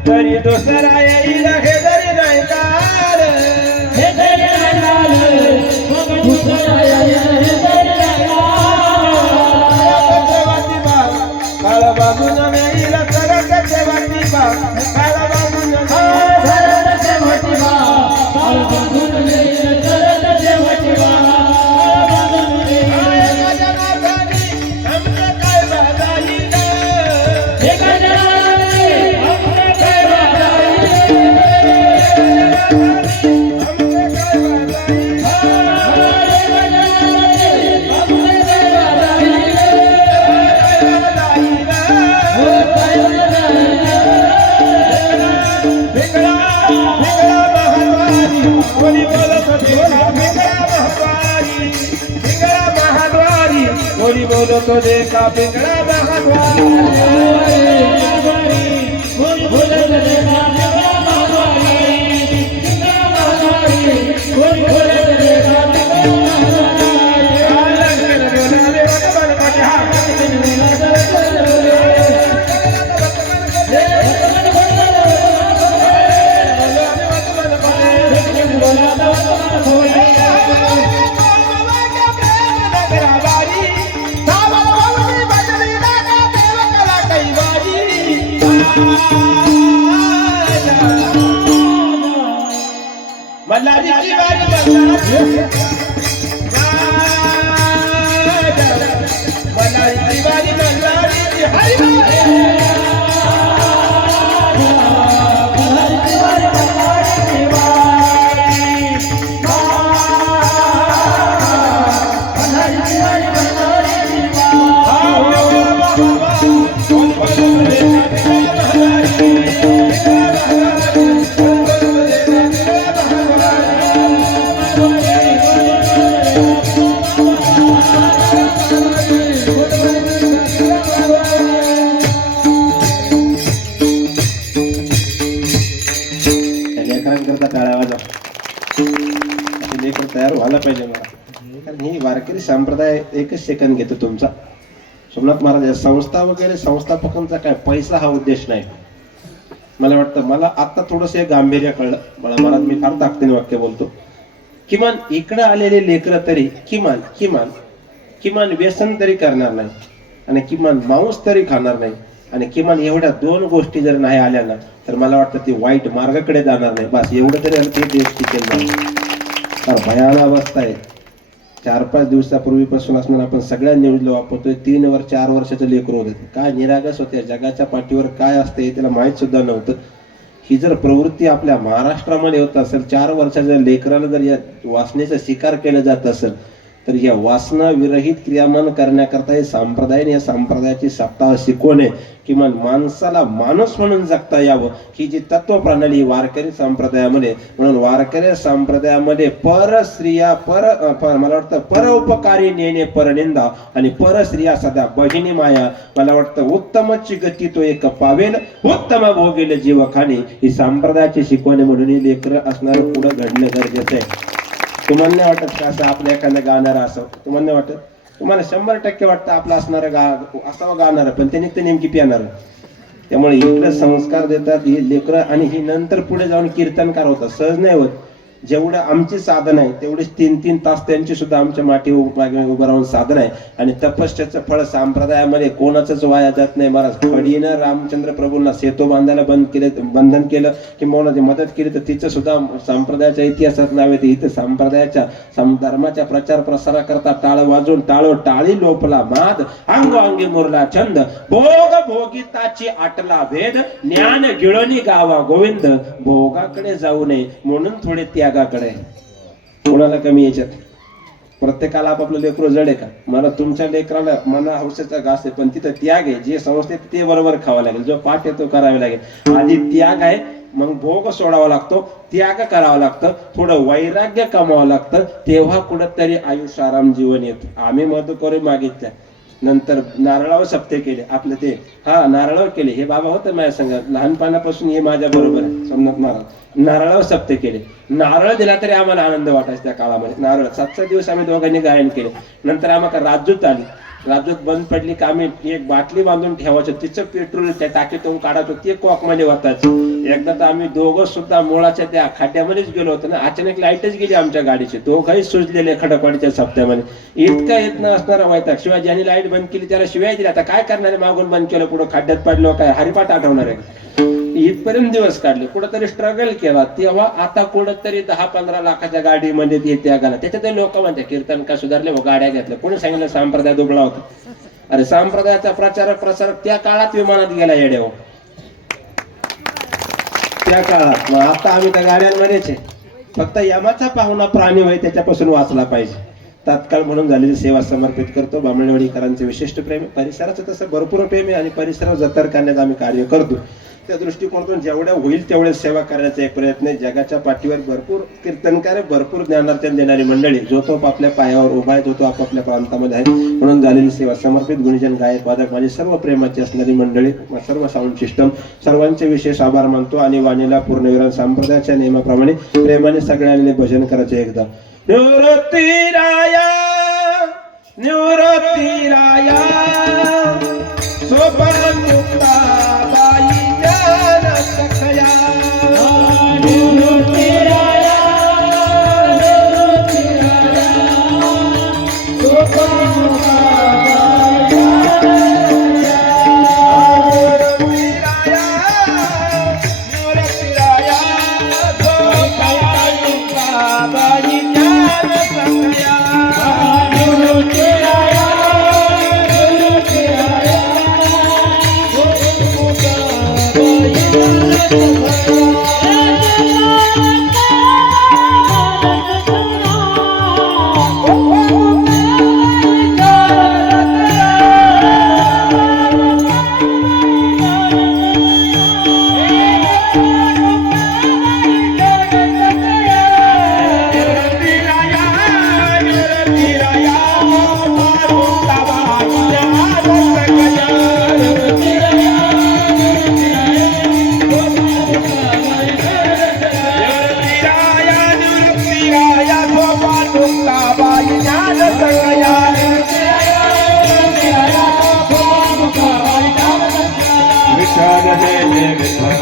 तरी दुसरा येईल, हे जरी नाही कान हे जरी नाही कान मग दुसरा येईल, हे जरी नाही कान. काळ बाजून येईल सरकचे वाटी बा, काळ बाजून सरकचे वाटी बा, काळ बाजून येईल सरकचे वाटी बा, काळ बाजून येईल. माझ्या नाथानी आमचं काय बाजाईल, एका जनाने आमचं काय बाजाईल, आमचं काय बाजाईल. कोणी बोलत होते का पिंगळा महाद्वारी, मल्हारीची वारी मल्हारीची वारी मल्हारीची हरी तयार व्हायला पाहिजे मला, कारण ही वारकरी संप्रदाय एकच सेकंद घेतो तुमचा. सोमनाथ महाराज संस्था वगैरे संस्थापकांचा काय पैसा हा उद्देश नाही. मला वाटतं मला आता थोडस गांभीर्य कळलं. मला महाराज मी फार ताकदीने वाक्य बोलतो. किमान इकडे आलेले लेकरं तरी किमान किमान किमान व्यसन तरी करणार नाही, आणि किमान मांस तरी खाणार नाही, आणि किमान एवढ्या दोन गोष्टी जर नाही आल्या ना, तर मला वाटतं ती वाईट मार्गाकडे जाणार नाही. बस एवढं तरी ते देश टिकेल नाही. फार भयानक अवस्था आहे. 4-5 दिवसापूर्वीपासून असणार आपण सगळ्या न्यूजला वापरतोय. 3 वर 4 वर्षाचं लेकरं होते, काय निरागस होते. जगाच्या पाठीवर काय असते त्याला माहीत सुद्धा नव्हतं. ही जर प्रवृत्ती आपल्या महाराष्ट्रामध्ये होत असेल, 4 वर्षाच्या लेकराला जर या वासनेचा शिकार केला जात असेल, तर या वासना विरहित क्रियामान करण्याकरता हे संप्रदाय, या संप्रदायाची सप्ताह शिकवणे किमान माणसाला माणूस म्हणून जगता यावं ही जी तत्व प्रणाली वारकरी संप्रदायामध्ये, म्हणून वारकरी संप्रदायामध्ये पर स्त्रिया मला वाटतं परोपकारी नेणे परनिंदा आणि पर स्त्रिया सदा बहिणी माया, मला वाटतं उत्तमची गती तो एक पावेल उत्तम भोगेल जीव खाणे ही संप्रदायाची शिकवणे म्हणून ही लेकर असणारं पुढे घडणं गरजेचं आहे. तुम्हाला नाही वाटत का असं आपल्या एखादं गाणारं असं? तुम्हाला नाही वाटत? तुम्हाला 100% वाटतं आपलं असणारं असावं गाणारं, पण ते निघतं नेमकी पिणार. त्यामुळे इकडे संस्कार देतात ही लेकरं आणि ही नंतर पुढे जाऊन कीर्तनकार होतात. सहज नाही होत. जेवढं आमची साधन आहे तेवढीच 3-3 तास त्यांची सुद्धा आमच्या माठी उभं राहून साधन आहे. आणि तपश्चर्याचं फळ संप्रदायामध्ये कोणाचंच वाया जात नाही. महाराज फडीनं रामचंद्र प्रभूंना सेतू बांधायला बंधन केलं किंवा मदत केली, तर तिचं सुद्धा संप्रदायाच्या इतिहासात नाव येते. इथं संप्रदायाच्या धर्माच्या प्रचार प्रसाराकरता टाळ वाजून टाळी लोपला माद, अंगी मुरला छंद, भोग भोगिताची आटला भेद, ज्ञान गिळणी गावा गोविंद, भोगाकडे जाऊ नये म्हणून थोडे त्यागाकडे. कोणाला कमी याच्यात? प्रत्येकाला आपापलं लेकरू जड आहे का? मला तुमच्या लेकराला मना हौसेचा घास आहे, पण तिथं त्याग आहे. जे संस्थेत ते बरोबर खावं लागेल, जो पाठ आहे तो करावा लागेल. आधी त्याग आहे, मग भोग सोडावा लागतो, त्याग करावा लागतं, थोडं वैराग्य कमावं लागतं, तेव्हा कुठंतरी आयुष्य आराम जीवन येतं. आम्ही मधुकरी मागितल्या, नंतर नारळावर सप्ते केले. आपलं ते नारळावर केले. हे बाबा होतं माझ्या संग लहानपणापासून, हे माझ्या बरोबर आहे सोमनाथ महाराज. नारळावर सप्ते केले. नारळ दिला तरी आम्हाला आनंद वाटायचा त्या काळामध्ये. नारळ 7-7 दिवस आम्ही दोघांनी गायन केले. नंतर आम्हाला राजूत आली. राजूत बंद पडली का आम्ही एक बाटली बांधून ठेवायचो, तिचं पेट्रोल त्या टाकीतून काढायचो, ते कॉकमध्ये वाचायचं. एकदा तर आम्ही दोघं सुद्धा मुळाच्या त्या खड्ड्यामध्येच गेलो होतो ना, अचानक लाईटच गेली आमच्या गाडीची. दोघंही सुजलेले खडकवाडीच्या सप्त्यामध्ये. इतका येत न असणारा व्हायचा. शिवाय ज्यांनी लाईट बंद केली त्याला शिवाय दिल्या. आता काय करणार आहे? मागून बंद केलं, पुढे खड्ड्यात पडलो, काय हरिपाठ आठवणार आहे? इथपर्यंत दिवस काढले, कुठंतरी स्ट्रगल केला. तेव्हा आता कुठंतरी 10-15 लाखाच्या गाडीमध्ये ते त्यागाला. त्याच्यात लोक म्हणते कीर्तन का सुधारले, गाड्या घेतल्या. कोणी सांगितलं संप्रदाय दुबळा होता? अरे संप्रदायाचा प्रसारक त्या काळात विमानात गेला येड्यावर, त्या काळात. आता आम्ही त्या गाड्यांमध्येच आहे. फक्त यमाचा पाहुणा प्राणी होय त्याच्यापासून वाचला पाहिजे. तात्काळ म्हणून झालेली सेवा समर्पित करतो. बांबळेवाडीकरांचे विशिष्ट प्रेम आहे. परिसराचं तसं भरपूर प्रेम आहे आणि परिसरावर जतन करण्याचं आम्ही कार्य करतो. त्या दृष्टिकोनातून जेवढ्या होईल तेवढे सेवा करण्याचा एक प्रयत्न आहे. जगाच्या पाठीवर भरपूर कीर्तनकार, भरपूर ज्ञानार्जन देणारी मंडळी, जो तो आपापल्या पायावर उभा आहे, जो तो आपापल्या प्रांतामध्ये आहे. म्हणून झालेली सेवा समर्पित गुणीजन, गायक, वादक, माझी सर्व प्रेमाची असणारी मंडळी, सर्व साऊंड सिस्टम, सर्वांचे विशेष आभार मानतो. आणि वाणीला पूर्णविराम संप्रदायाच्या नियमाप्रमाणे प्रेमाने सगळ्यांनी भजन करायचं. एकदा निवृत्तीराया निवृत्तीराया सोपान मुक्ता बाई ज्ञान सखया, निवृत्तीराया निवृत्तीराया सोपान मुक्ता बाई ज्ञान सखया, निवृत्तीराया निवृत्तीराया विठ्ठल जय जय विठ्ठल.